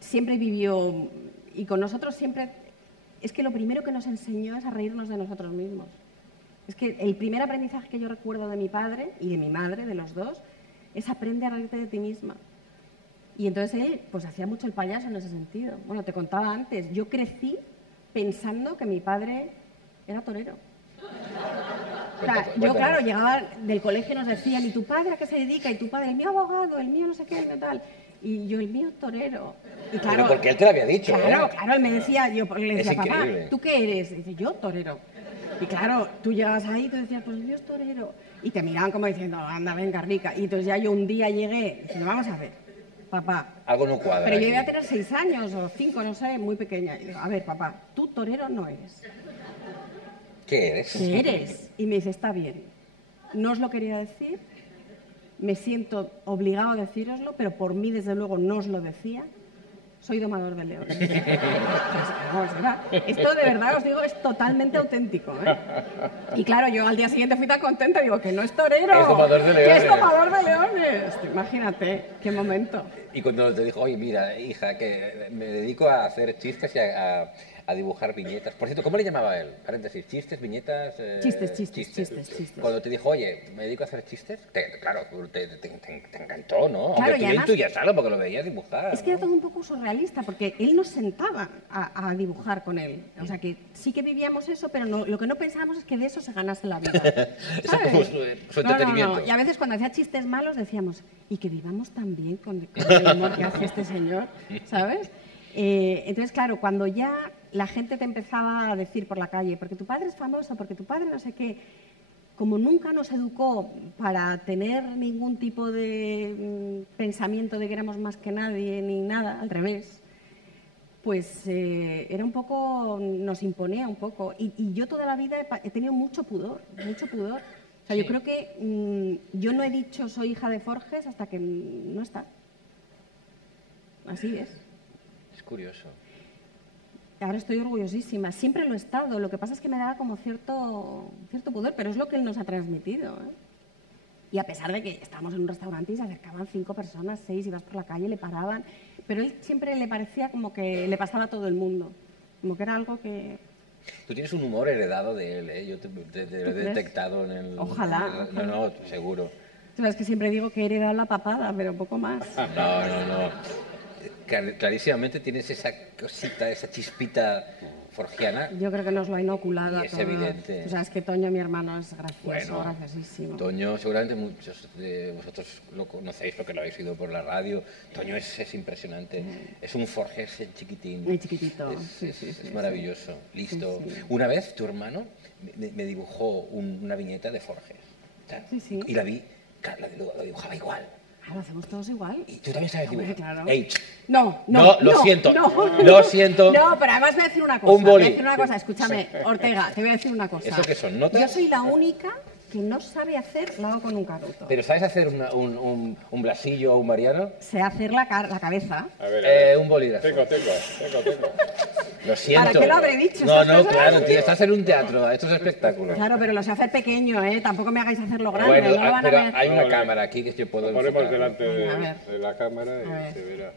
siempre vivió, y con nosotros siempre, es que lo primero que nos enseñó es a reírnos de nosotros mismos. Es que el primer aprendizaje que yo recuerdo de mi padre y de mi madre, de los dos, es aprende a reírte de ti misma. Y entonces él, pues hacía mucho el payaso en ese sentido. Bueno, te contaba antes, yo crecí pensando que mi padre era torero. O sea, yo, claro, llegaba del colegio y nos decían, ¿y tu padre a qué se dedica? Y tu padre, el mío abogado, el mío no sé qué, y tal. Y yo, el mío torero. Y claro, pero porque él te lo había dicho, Claro, él me decía, yo le decía, papá, increíble. ¿tú qué eres? Y dice, yo torero. Y claro, tú llegas ahí y tú decías, pues el mío es torero. Y te miraban como diciendo, anda, venga, rica. Y entonces ya yo un día llegué, diciendo, vamos a ver, papá. Algo no cuadra. Pero yo aquí. iba a tener 6 años o 5, no sé, muy pequeña. Y digo, a ver, papá, tú torero no eres. ¿Qué eres? ¿Qué eres? Y me dice, está bien. No os lo quería decir, me siento obligado a decíroslo, pero por mí, desde luego, no os lo decía. soy domador de leones. Esto de verdad os digo, es totalmente auténtico, ¿eh? Y claro, yo al día siguiente fui tan contenta, digo, que no es torero, es domador de leones. que es domador de leones. Imagínate, qué momento. Y cuando te dijo, oye, mira, hija, que me dedico a hacer chistes y a dibujar viñetas. Por cierto, ¿cómo le llamaba él? Paréntesis, chistes, viñetas... Chistes. Cuando te dijo, oye, me dedico a hacer chistes, claro, te encantó, ¿no? Claro, Aunque tú ya intuías algo porque lo veías dibujar. Es que era todo un poco surrealista, porque él nos sentaba a dibujar con él. O sea, que sí que vivíamos eso, pero lo que no pensábamos es que de eso se ganase la vida. Eso es como su entretenimiento. No. Y a veces cuando hacía chistes malos decíamos, y que vivamos tan bien con el humor que hace este señor, ¿sabes? Entonces, claro, cuando ya la gente te empezaba a decir por la calle, porque tu padre es famoso, porque tu padre no sé qué, como nunca nos educó para tener ningún tipo de pensamiento de que éramos más que nadie ni nada, al revés, pues era un poco, nos imponía un poco. Y yo toda la vida he tenido mucho pudor, mucho pudor. O sea, yo creo que yo no he dicho soy hija de Forges hasta que no está. Así es. Es curioso. Ahora estoy orgullosísima. Siempre lo he estado. Lo que pasa es que me daba como cierto pudor, pero es lo que él nos ha transmitido, ¿eh? Y a pesar de que estábamos en un restaurante y se acercaban 5 personas, 6, ibas por la calle, le paraban, pero él siempre le parecía como que le pasaba a todo el mundo, como que era algo que... Tú tienes un humor heredado de él, ¿eh? Yo te lo he detectado en el... Ojalá. No, seguro. Tú sabes que siempre digo que he heredado la papada, pero poco más. No. Clarísimamente tienes esa cosita, esa chispita forgiana. Yo creo que nos lo ha inoculado a todos. Es evidente. Tú sabes que Toño, mi hermano, es gracioso, bueno, graciosísimo. Toño, seguramente muchos de vosotros lo conocéis porque lo habéis oído por la radio. Toño es impresionante. Es un Forges chiquitín. Muy chiquitito. Es maravilloso. Listo. Sí. Una vez tu hermano me dibujó una viñeta de Forges. Sí. Y la vi, lo dibujaba igual. Lo hacemos todos igual. Y tú también sabes dibujar. Claro. Ey, No, lo siento. No. Lo siento. No, pero además voy a decir una cosa. Un boli. Voy a decir una cosa, escúchame, Ortega, te voy a decir una cosa. ¿Eso qué son, notas? Yo soy la única que no sabe hacer lago con un canuto. ¿Pero sabes hacer un Blasillo o un Mariano? Sé hacer la cabeza. A ver. Un bolígrafo. Tengo. Lo siento. ¿Para qué lo habré dicho? No, estas cosas? claro, tío, estás en un teatro, esto es espectáculo. Claro, pero lo sé hacer pequeño, ¿eh? Tampoco me hagáis hacerlo grande, Bueno, no lo van a pero ver. hay una Vale. cámara aquí que yo puedo Lo ponemos enfocar. delante de, A ver. de la cámara A ver. y se verá.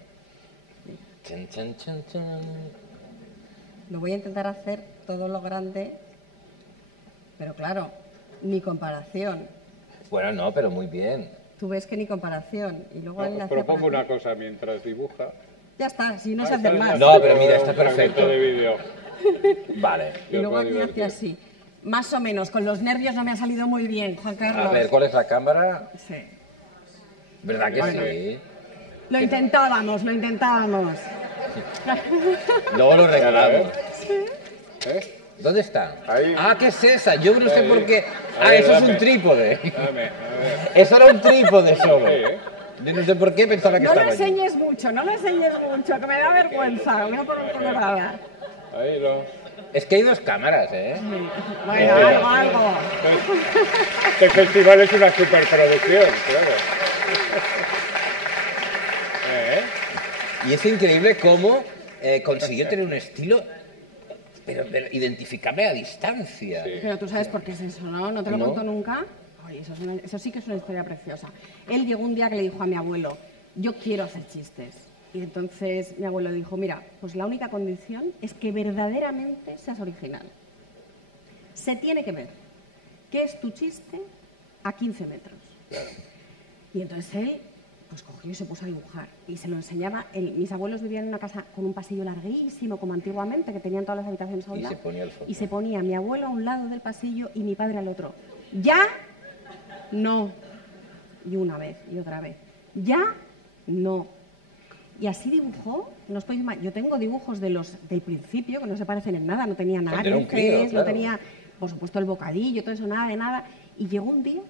Chan. Lo voy a intentar hacer todo lo grande, pero claro, ni comparación. Bueno, no, pero muy bien. Tú ves que ni comparación. Y luego él Os hacía propongo por aquí. una cosa mientras dibuja. Ya está, si no se hace más. No, pero mira, está Un fragmento perfecto. de vídeo. Vale. Y luego Os va a aquí divertir. hacía así. Más o menos, con los nervios no me ha salido muy bien, Juan Carlos. A ver, ¿cuál es la cámara? Sí. ¿Verdad que sí? Lo intentábamos. Luego lo regalamos. ¿Eh? ¿Dónde está? Ahí. Ah, ¿qué es esa? Yo no sé Ahí. por qué. A Ah, ver, eso es dame. un trípode. Dame, a ver. Eso era un trípode solo. Sí, ¿eh? Yo no sé por qué pensaba que No lo estaba allí. enseñes mucho, que me da vergüenza. Me voy a poner colorada. Ahí lo. Es que hay 2 cámaras, ¿eh? Bueno, algo. Este festival es una superproducción, claro. Y es increíble cómo consiguió tener un estilo, pero identificable a distancia. Sí. Pero tú sabes por qué es eso, ¿no? ¿No te lo No. cuento nunca? Oye, eso sí que es una historia preciosa. Él llegó un día que le dijo a mi abuelo, yo quiero hacer chistes. Y entonces mi abuelo dijo, mira, pues la única condición es que verdaderamente seas original. Se tiene que ver qué es tu chiste a 15 metros. Y entonces él pues cogió y se puso a dibujar y se lo enseñaba. Mis abuelos vivían en una casa con un pasillo larguísimo, como antiguamente, que tenían todas las habitaciones a un Y lado. se ponía al fondo. Y se ponía mi abuelo a un lado del pasillo y mi padre al otro. ¿Ya? No. Y una vez y otra vez. ¿Ya? No. Y así dibujó. No os podéis yo tengo dibujos del principio que no se parecen en nada, no tenía Cuando era un crío, narices, no claro. tenía, por supuesto, el bocadillo, todo eso, nada de nada. Y llegó un día,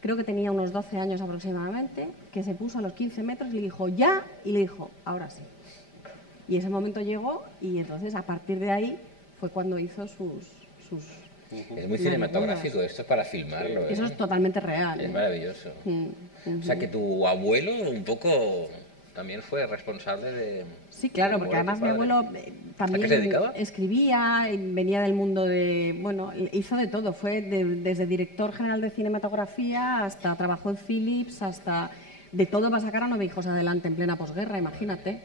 creo que tenía unos 12 años aproximadamente, que se puso a los 15 metros y le dijo, ya, y le dijo, ahora sí. Y ese momento llegó y entonces a partir de ahí fue cuando hizo sus Es muy cinematográfico, esto es para filmarlo. ¿eh? Eso es totalmente real. Es ¿eh? maravilloso. Mm. O sea, que tu abuelo un poco también fue responsable de... Sí, claro, porque además mi abuelo también escribía, venía del mundo de... Bueno, hizo de todo, fue desde director general de cinematografía hasta trabajó en Philips, hasta... De todo va a sacar a 9 hijos adelante en plena posguerra, imagínate.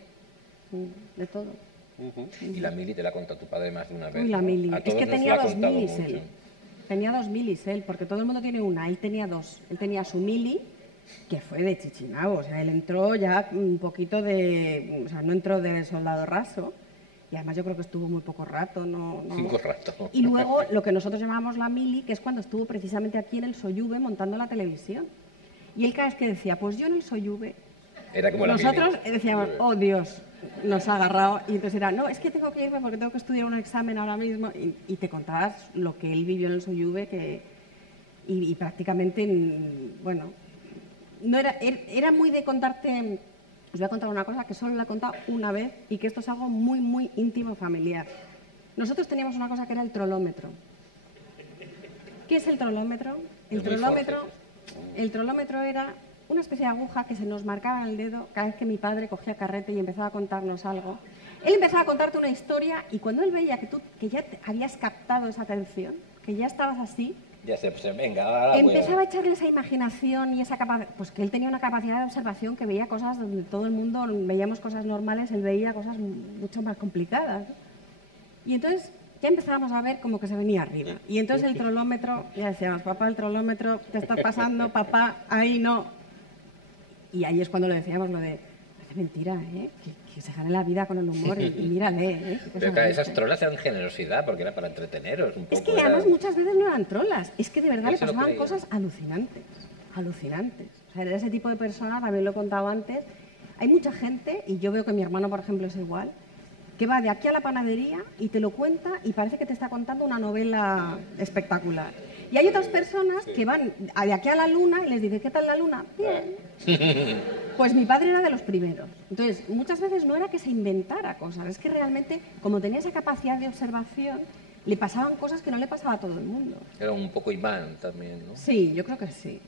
De todo. Y la mili te la ha contado tu padre más de una vez. Uy, la mili. ¿No? Es que tenía 2 milis él. Tenía 2 milis él, porque todo el mundo tiene una, él tenía 2. Él tenía su mili, que fue de Chichinabo, o sea, él entró ya un poquito de... O sea, no entró de soldado raso, y además yo creo que estuvo muy poco rato, no... Poco rato. Y luego lo que nosotros llamábamos la mili, que es cuando estuvo precisamente aquí en el Soyuve montando la televisión. Y él cada vez que decía, pues yo en el Soyuve... Era como nosotros la mili. Decíamos, oh Dios, nos ha agarrado. Y entonces era, no, es que tengo que irme porque tengo que estudiar un examen ahora mismo. Y te contabas lo que él vivió en el Soyuve, y prácticamente, bueno, no era muy de contarte... Os voy a contar una cosa que solo la he contado una vez y que esto es algo muy, muy íntimo, familiar. Nosotros teníamos una cosa que era el trolómetro. ¿Qué es el trolómetro? El trolómetro era una especie de aguja que se nos marcaba en el dedo cada vez que mi padre cogía carrete y empezaba a contarnos algo. Él empezaba a contarte una historia y cuando él veía que ya habías captado esa atención, que ya estabas así, ya se venga, ahora empezaba a echarle esa imaginación y esa capacidad, pues que él tenía una capacidad de observación que veía cosas donde todo el mundo veíamos cosas normales, él veía cosas mucho más complicadas. Y entonces ya empezábamos a ver como que se venía arriba. Y entonces el trolómetro, ya decíamos, papá, el trolómetro te está pasando, papá, ahí no. Y ahí es cuando le decíamos lo de, es mentira, que se gane la vida con el humor y mírale. Pero claro, esas trolas eran generosidad, porque era para entreteneros un poco. Es que además muchas veces no eran trolas, es que de verdad le pasaban cosas alucinantes, alucinantes. O sea, era ese tipo de persona, también lo he contado antes. Hay mucha gente, y yo veo que mi hermano, por ejemplo, es igual, que va de aquí a la panadería y te lo cuenta y parece que te está contando una novela espectacular. Y hay otras personas que van de aquí a la luna y les dice, ¿qué tal la luna? Bien. Pues mi padre era de los primeros. Entonces, muchas veces no era que se inventara cosas, es que realmente, como tenía esa capacidad de observación, le pasaban cosas que no le pasaba a todo el mundo. Era un poco imán también, ¿no? Sí, yo creo que sí.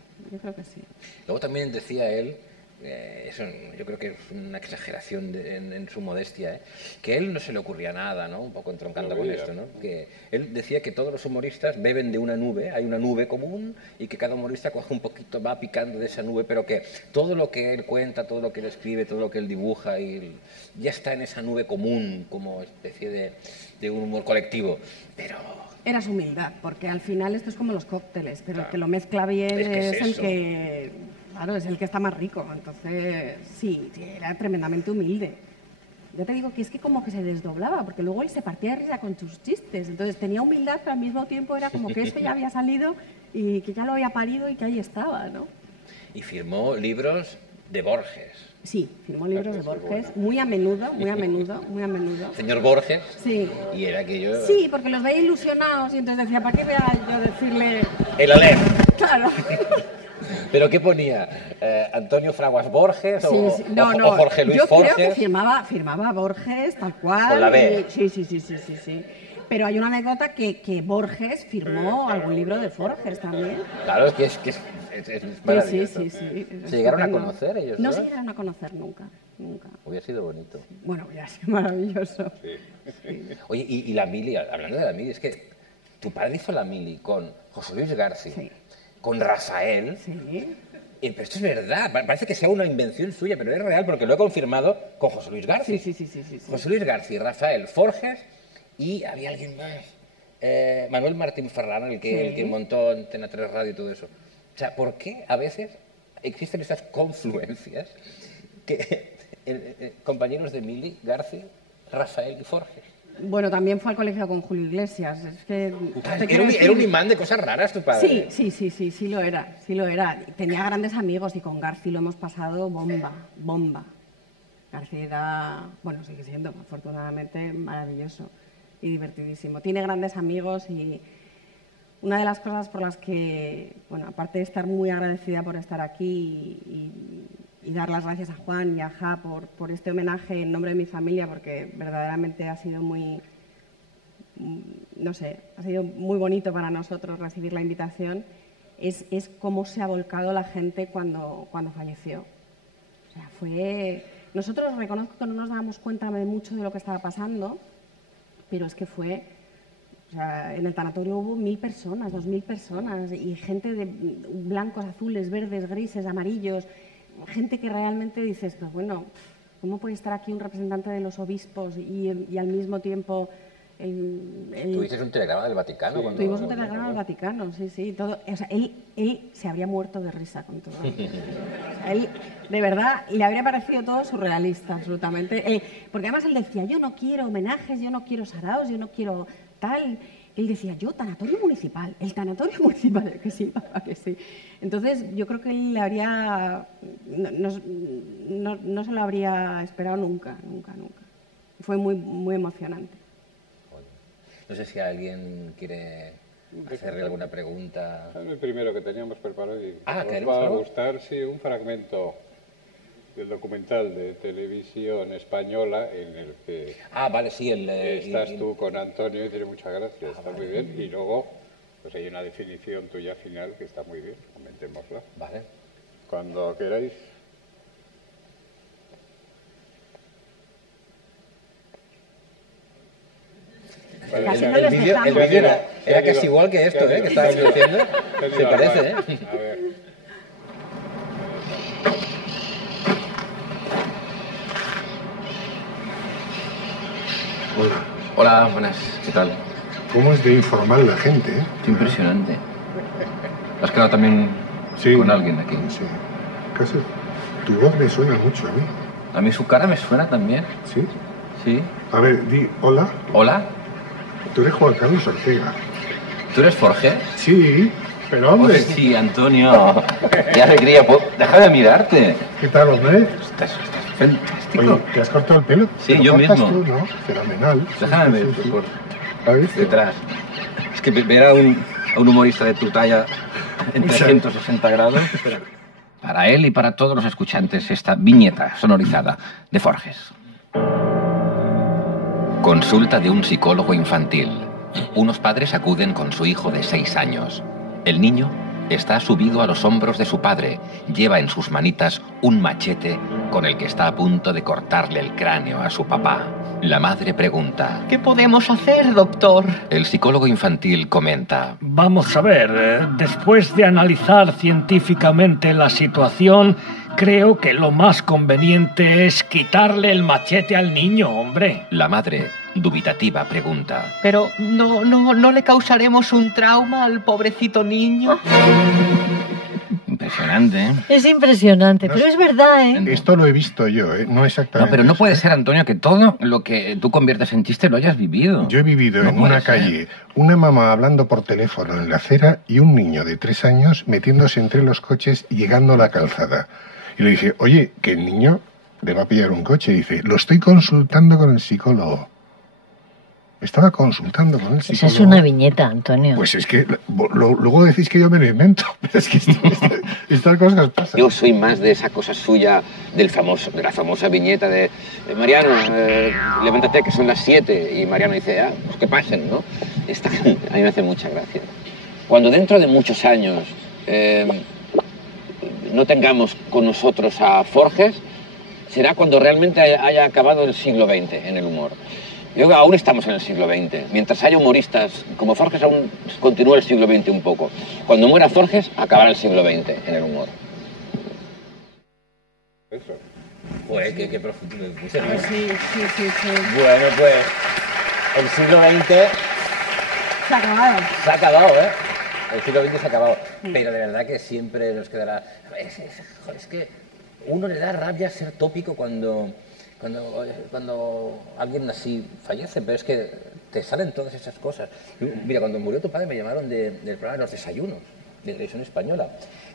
Luego también decía él, eso yo creo que es una exageración en su modestia, que a él no se le ocurría nada, ¿no? Un poco entroncando con esto, ¿no? Que él decía que todos los humoristas beben de una nube, hay una nube común y que cada humorista coge un poquito, va picando de esa nube, pero que todo lo que él cuenta, todo lo que él escribe, todo lo que él dibuja, ya está en esa nube común, como especie de un humor colectivo, pero... Era su humildad, porque al final esto es como los cócteles, pero el que lo mezcla bien es el que... Claro, es el que está más rico, entonces sí, era tremendamente humilde. Ya te digo que es que como que se desdoblaba, porque luego él se partía de risa con sus chistes, entonces tenía humildad, pero al mismo tiempo era como que eso ya había salido y que ya lo había parido y que ahí estaba, ¿no? Y firmó libros de Borges. Sí, firmó libros de Borges, muy a menudo. Señor Borges. Sí. Y era que yo... Sí, porque los veía ilusionados y entonces decía, ¿para qué voy a yo decirle...? El Aleph. Claro. ¿Pero qué ponía? ¿Antonio Fraguas Borges o Jorge Luis yo Borges? Yo creo que firmaba Borges tal cual. Con la B. Sí. Pero hay una anécdota que Borges firmó algún libro de Borges también. Claro, es maravilloso. Sí. ¿Se llegaron a conocer ellos? No se llegaron a conocer nunca. Hubiera sido bonito. Bueno, hubiera sido maravilloso. Sí. Oye, y la mili, hablando de la mili, es que tu padre hizo la mili con José Luis García. Sí. Con Rafael, pero esto es verdad, parece que sea una invención suya, pero es real porque lo he confirmado con José Luis García. Sí. José Luis García, Rafael, Forges y había alguien más, Manuel Martín Ferrán, el que montó Antena 3 Radio y todo eso. O sea, ¿por qué a veces existen esas confluencias que compañeros de Mili, García, Rafael y Forges? Bueno, también fue al colegio con Julio Iglesias. Es que era un imán de cosas raras tu padre. Sí lo era. Tenía grandes amigos y con García lo hemos pasado bomba. García era, bueno, sigue siendo, afortunadamente, maravilloso y divertidísimo. Tiene grandes amigos y una de las cosas por las que, bueno, aparte de estar muy agradecida por estar aquí y dar las gracias a Juan y a Ja por este homenaje en nombre de mi familia, porque verdaderamente ha sido muy, no sé, ha sido muy bonito para nosotros recibir la invitación, es cómo se ha volcado la gente cuando falleció. O sea, Nosotros reconozco que no nos dábamos cuenta de mucho de lo que estaba pasando, pero es que fue... O sea, en el tanatorio hubo 1000 personas, 2000 personas, y gente de blancos, azules, verdes, grises, amarillos, gente que realmente dices, pues bueno, ¿cómo puede estar aquí un representante de los obispos y al mismo tiempo... ¿Tuvisteis un telegrama del Vaticano? Sí. Tuvimos un telegrama del Vaticano, sí, sí. Todo, o sea, él se habría muerto de risa con todo. O sea, él, de verdad, le habría parecido todo surrealista, absolutamente. Porque además él decía, yo no quiero homenajes, yo no quiero saraos, yo no quiero tal. Él decía, yo, tanatorio municipal, el tanatorio municipal, que sí, papá, que sí. Entonces, yo creo que él le habría... No se lo habría esperado nunca, nunca, nunca. Fue muy, muy emocionante. No sé si alguien quiere hacerle alguna pregunta. El primero que teníamos preparado y ¿queremos os va a algo? gustar, sí, un fragmento del documental de televisión española en el que Vale, sí, estás tú con Antonio y tiene mucha gracia, está muy bien. Y luego pues hay una definición tuya final que está muy bien, comentémosla. Vale. Cuando queráis. Casi Vale, no les dejamos. El vídeo era casi igual que esto, que estabas diciendo. Se parece, ¿eh? A ver. Hola. Hola, buenas, ¿qué tal? ¿Cómo es de informar la gente? Qué impresionante. ¿Has quedado también con alguien aquí? Sí. Casi. Tu voz me suena mucho a mí. A mí su cara me suena también. ¿Sí? Sí. A ver, di hola. Hola, Tú eres Juan Carlos Ortega. ¿tú eres Forges? Sí, pero hombre. Sí, Antonio. Qué alegría. Deja de mirarte. ¿Qué tal, hombre? Estás fantástico. Oye, ¿te has cortado el pelo? Sí, ¿Te lo yo cortas mismo. tú, ¿no? Fenomenal. Déjame Sí, ver, sí, sí. por ¿Has visto? detrás. Es que ver a un humorista de tu talla en 360 grados... Para él y para todos los escuchantes, esta viñeta sonorizada de Forges. Consulta de un psicólogo infantil. Unos padres acuden con su hijo de 6 años. El niño está subido a los hombros de su padre. Lleva en sus manitas un machete con el que está a punto de cortarle el cráneo a su papá. La madre pregunta: ¿qué podemos hacer, doctor? El psicólogo infantil comenta: Vamos a ver, después de analizar científicamente la situación, creo que lo más conveniente es quitarle el machete al niño, hombre. La madre, dubitativa, pregunta: Pero ¿no le causaremos un trauma al pobrecito niño? Impresionante, ¿eh? Es impresionante, pero es verdad, ¿eh? Esto lo he visto yo, ¿eh? No exactamente. No, pero no eso, puede ¿eh? ser, Antonio, que todo lo que tú conviertes en chiste lo hayas vivido. Yo he vivido No en puede una ser. calle una mamá hablando por teléfono en la acera y un niño de 3 años metiéndose entre los coches y llegando a la calzada. Y le dije, oye, que el niño le va a pillar un coche. Y dice, lo estoy consultando con el psicólogo. Estaba consultando con el psicólogo. Esa es una viñeta, Antonio. Pues es que luego decís que yo me lo invento. Pero es que estas cosas pasan. Yo soy más de esa cosa suya de la famosa viñeta de Mariano, levántate que son las 7, y Mariano dice, pues que pasen, ¿no? A mí me hace mucha gracia. Cuando dentro de muchos años no tengamos con nosotros a Forges, será cuando realmente haya acabado el siglo XX en el humor. Yo creo que aún estamos en el siglo XX. Mientras haya humoristas como Forges, aún continúa el siglo XX un poco. Cuando muera Forges, acabará el siglo XX en el humor. Eso. Pues qué profundo me puse. Pues sí. Bueno, pues el siglo XX Se ha acabado. se ha acabado, ¿eh? El siglo XX se ha acabado. Pero de verdad que siempre nos quedará... Es que uno le da rabia ser tópico cuando alguien así fallece, pero es que te salen todas esas cosas. Mira, cuando murió tu padre me llamaron del programa de los desayunos, de Televisión Española,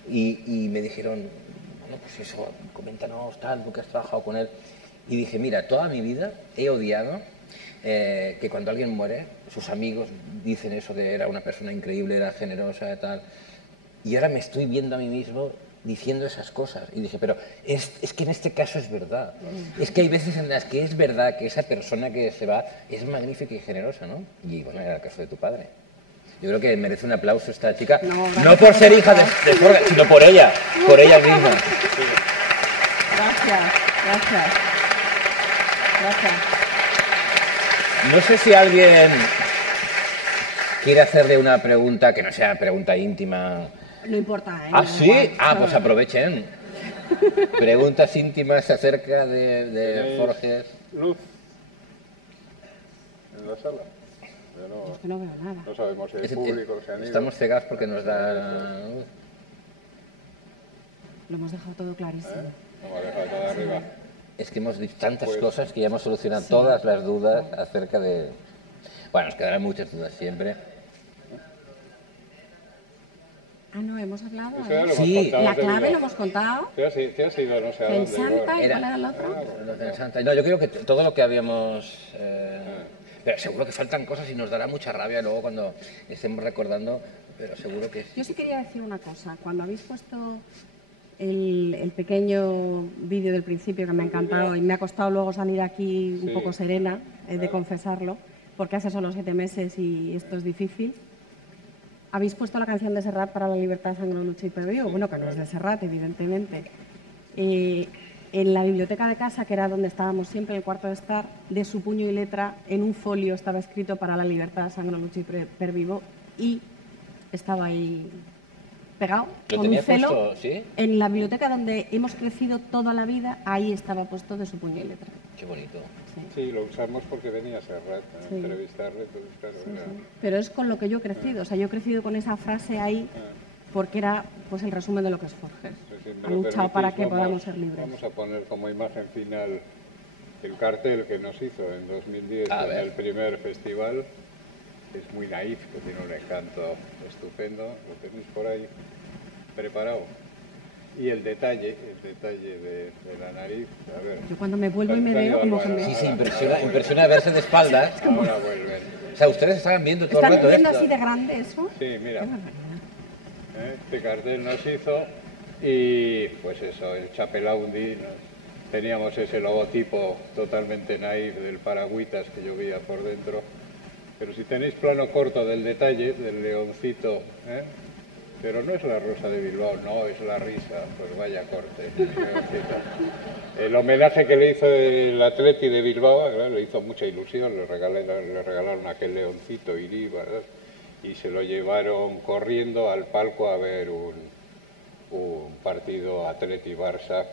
y me dijeron, bueno, pues eso, coméntanos tal, tú que has trabajado con él. Y dije, mira, toda mi vida he odiado que cuando alguien muere, sus amigos dicen eso de era una persona increíble, era generosa, tal, y ahora me estoy viendo a mí mismo diciendo esas cosas. Y dije, pero es que en este caso es verdad. Es que hay veces en las que es verdad que esa persona que se va es magnífica y generosa, ¿no? Y bueno, era el caso de tu padre. Yo creo que merece un aplauso esta chica, no por ser hija de Forges, sino por ella misma. Gracias. Gracias. No sé si alguien quiere hacerle una pregunta que no sea pregunta íntima. No importa, ¿eh? ¿Ah, Da sí? igual. Ah, pues aprovechen. Preguntas íntimas acerca de Forges. Luz en la sala. Es que no veo nada. No sabemos si hay público, si han ido. Estamos cegados porque nos da... Lo hemos dejado todo clarísimo. Vamos a dejar todo arriba. Es que hemos dicho tantas cosas que ya hemos solucionado todas las dudas acerca de... Bueno, nos quedarán muchas dudas siempre. Ah, no, hemos hablado. Eso ya lo hemos Sí. contado, La te clave digo. lo hemos contado. Te has ido no sé a En dónde. Santa, ¿y Era- cuál era el otro? Lo de Santa. No, yo creo que todo lo que habíamos... pero seguro que faltan cosas y nos dará mucha rabia luego cuando estemos recordando, pero seguro que... Yo sí quería decir una cosa. Cuando habéis puesto el pequeño vídeo del principio que me ha encantado y me ha costado luego salir aquí un poco serena, he de confesarlo, porque hace solo 7 meses y esto es difícil. Habéis puesto la canción de Serrat para la libertad, sangre, lucha y perdido. Bueno, que no es de Serrat, evidentemente. En la biblioteca de casa, que era donde estábamos siempre, en el cuarto de estar, de su puño y letra, en un folio estaba escrito para la libertad, sangre, lucha y pervivo, y estaba ahí pegado, ¿Lo con un tenía celo. puesto, sí? En la biblioteca donde hemos crecido toda la vida, ahí estaba puesto de su puño y letra. Qué bonito. Sí. Sí, lo usamos porque venía Serrat a Sí. entrevistarle, entonces claro, era... Pero es con lo que yo he crecido, o sea, yo he crecido con esa frase ahí porque era pues el resumen de lo que es Forges. Sí, sí, me Ha lo luchado para que permitís, podamos ser libres. Vamos a poner como imagen final el cartel que nos hizo en 2010 A en ver. el primer festival. Es muy naif, que tiene un encanto estupendo. Lo tenéis por ahí preparado. Y el detalle de la nariz, a ver. Yo cuando me vuelvo y me veo como que me... Sí, sí, impresiona verse de espaldas. Ahora vuelven. O sea, ustedes estaban viendo todo el ¿Están rato viendo esto. así de grande eso? Sí, mira. Qué barbaridad. Este cartel nos hizo y pues eso, el Chapelaundi, teníamos ese logotipo totalmente naif del Paragüitas que llovía por dentro, pero si tenéis plano corto del detalle, del leoncito, ¿eh? Pero no es la rosa de Bilbao, no, es la risa, pues vaya corte. El leoncito. El homenaje que le hizo el Atleti de Bilbao, claro, le hizo mucha ilusión, le regalaron aquel leoncito Irí, ¿verdad? Y se lo llevaron corriendo al palco a ver un partido Atleti-Barça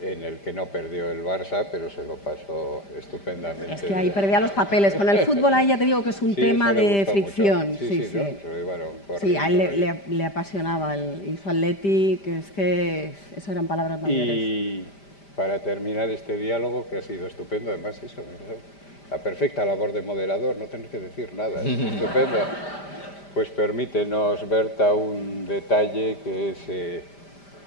en el que no perdió el Barça, pero se lo pasó estupendamente. Es que ahí perdía los papeles. Con el fútbol ahí ya te digo que es un Sí, tema eso le de gustó fricción. mucho. Sí, sí. ¿no? Se lo llevaron Sí, a él corriendo. le apasionaba y su Atleti, que es que eso eran palabras mayores. Y para terminar este diálogo, que ha sido estupendo, además eso, la perfecta labor de moderador, no tener que decir nada, es estupendo. Pues permítenos, Berta, un detalle que es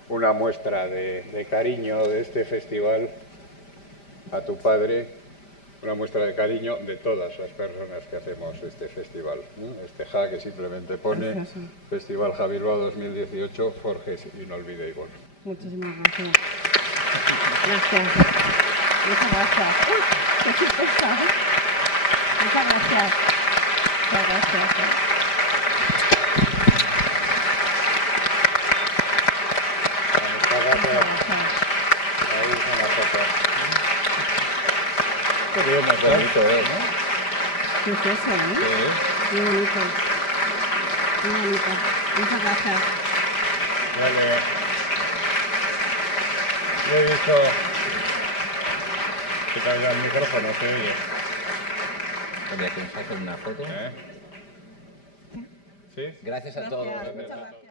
una muestra de cariño de este festival a tu padre, una muestra de cariño de todas las personas que hacemos este festival, ¿no? Este ja que simplemente pone Precioso. Festival Ja Bilbao 2018, Forges Inolvidable. Muchísimas gracias. Gracias. Muchas gracias. ¡Uy! ¡Qué sorpresa! Muchas gracias. Muchas gracias. Ahí está la foto. Qué bien, más bonito, ¿no? Qué cosa, ¿eh? Sí. Muy bonito. Muy bonito. Muchas gracias. Vale. Yo he visto que caiga el micrófono, se oye. Voy a hacer una foto. ¿Sí? Gracias a todos. Muchas gracias.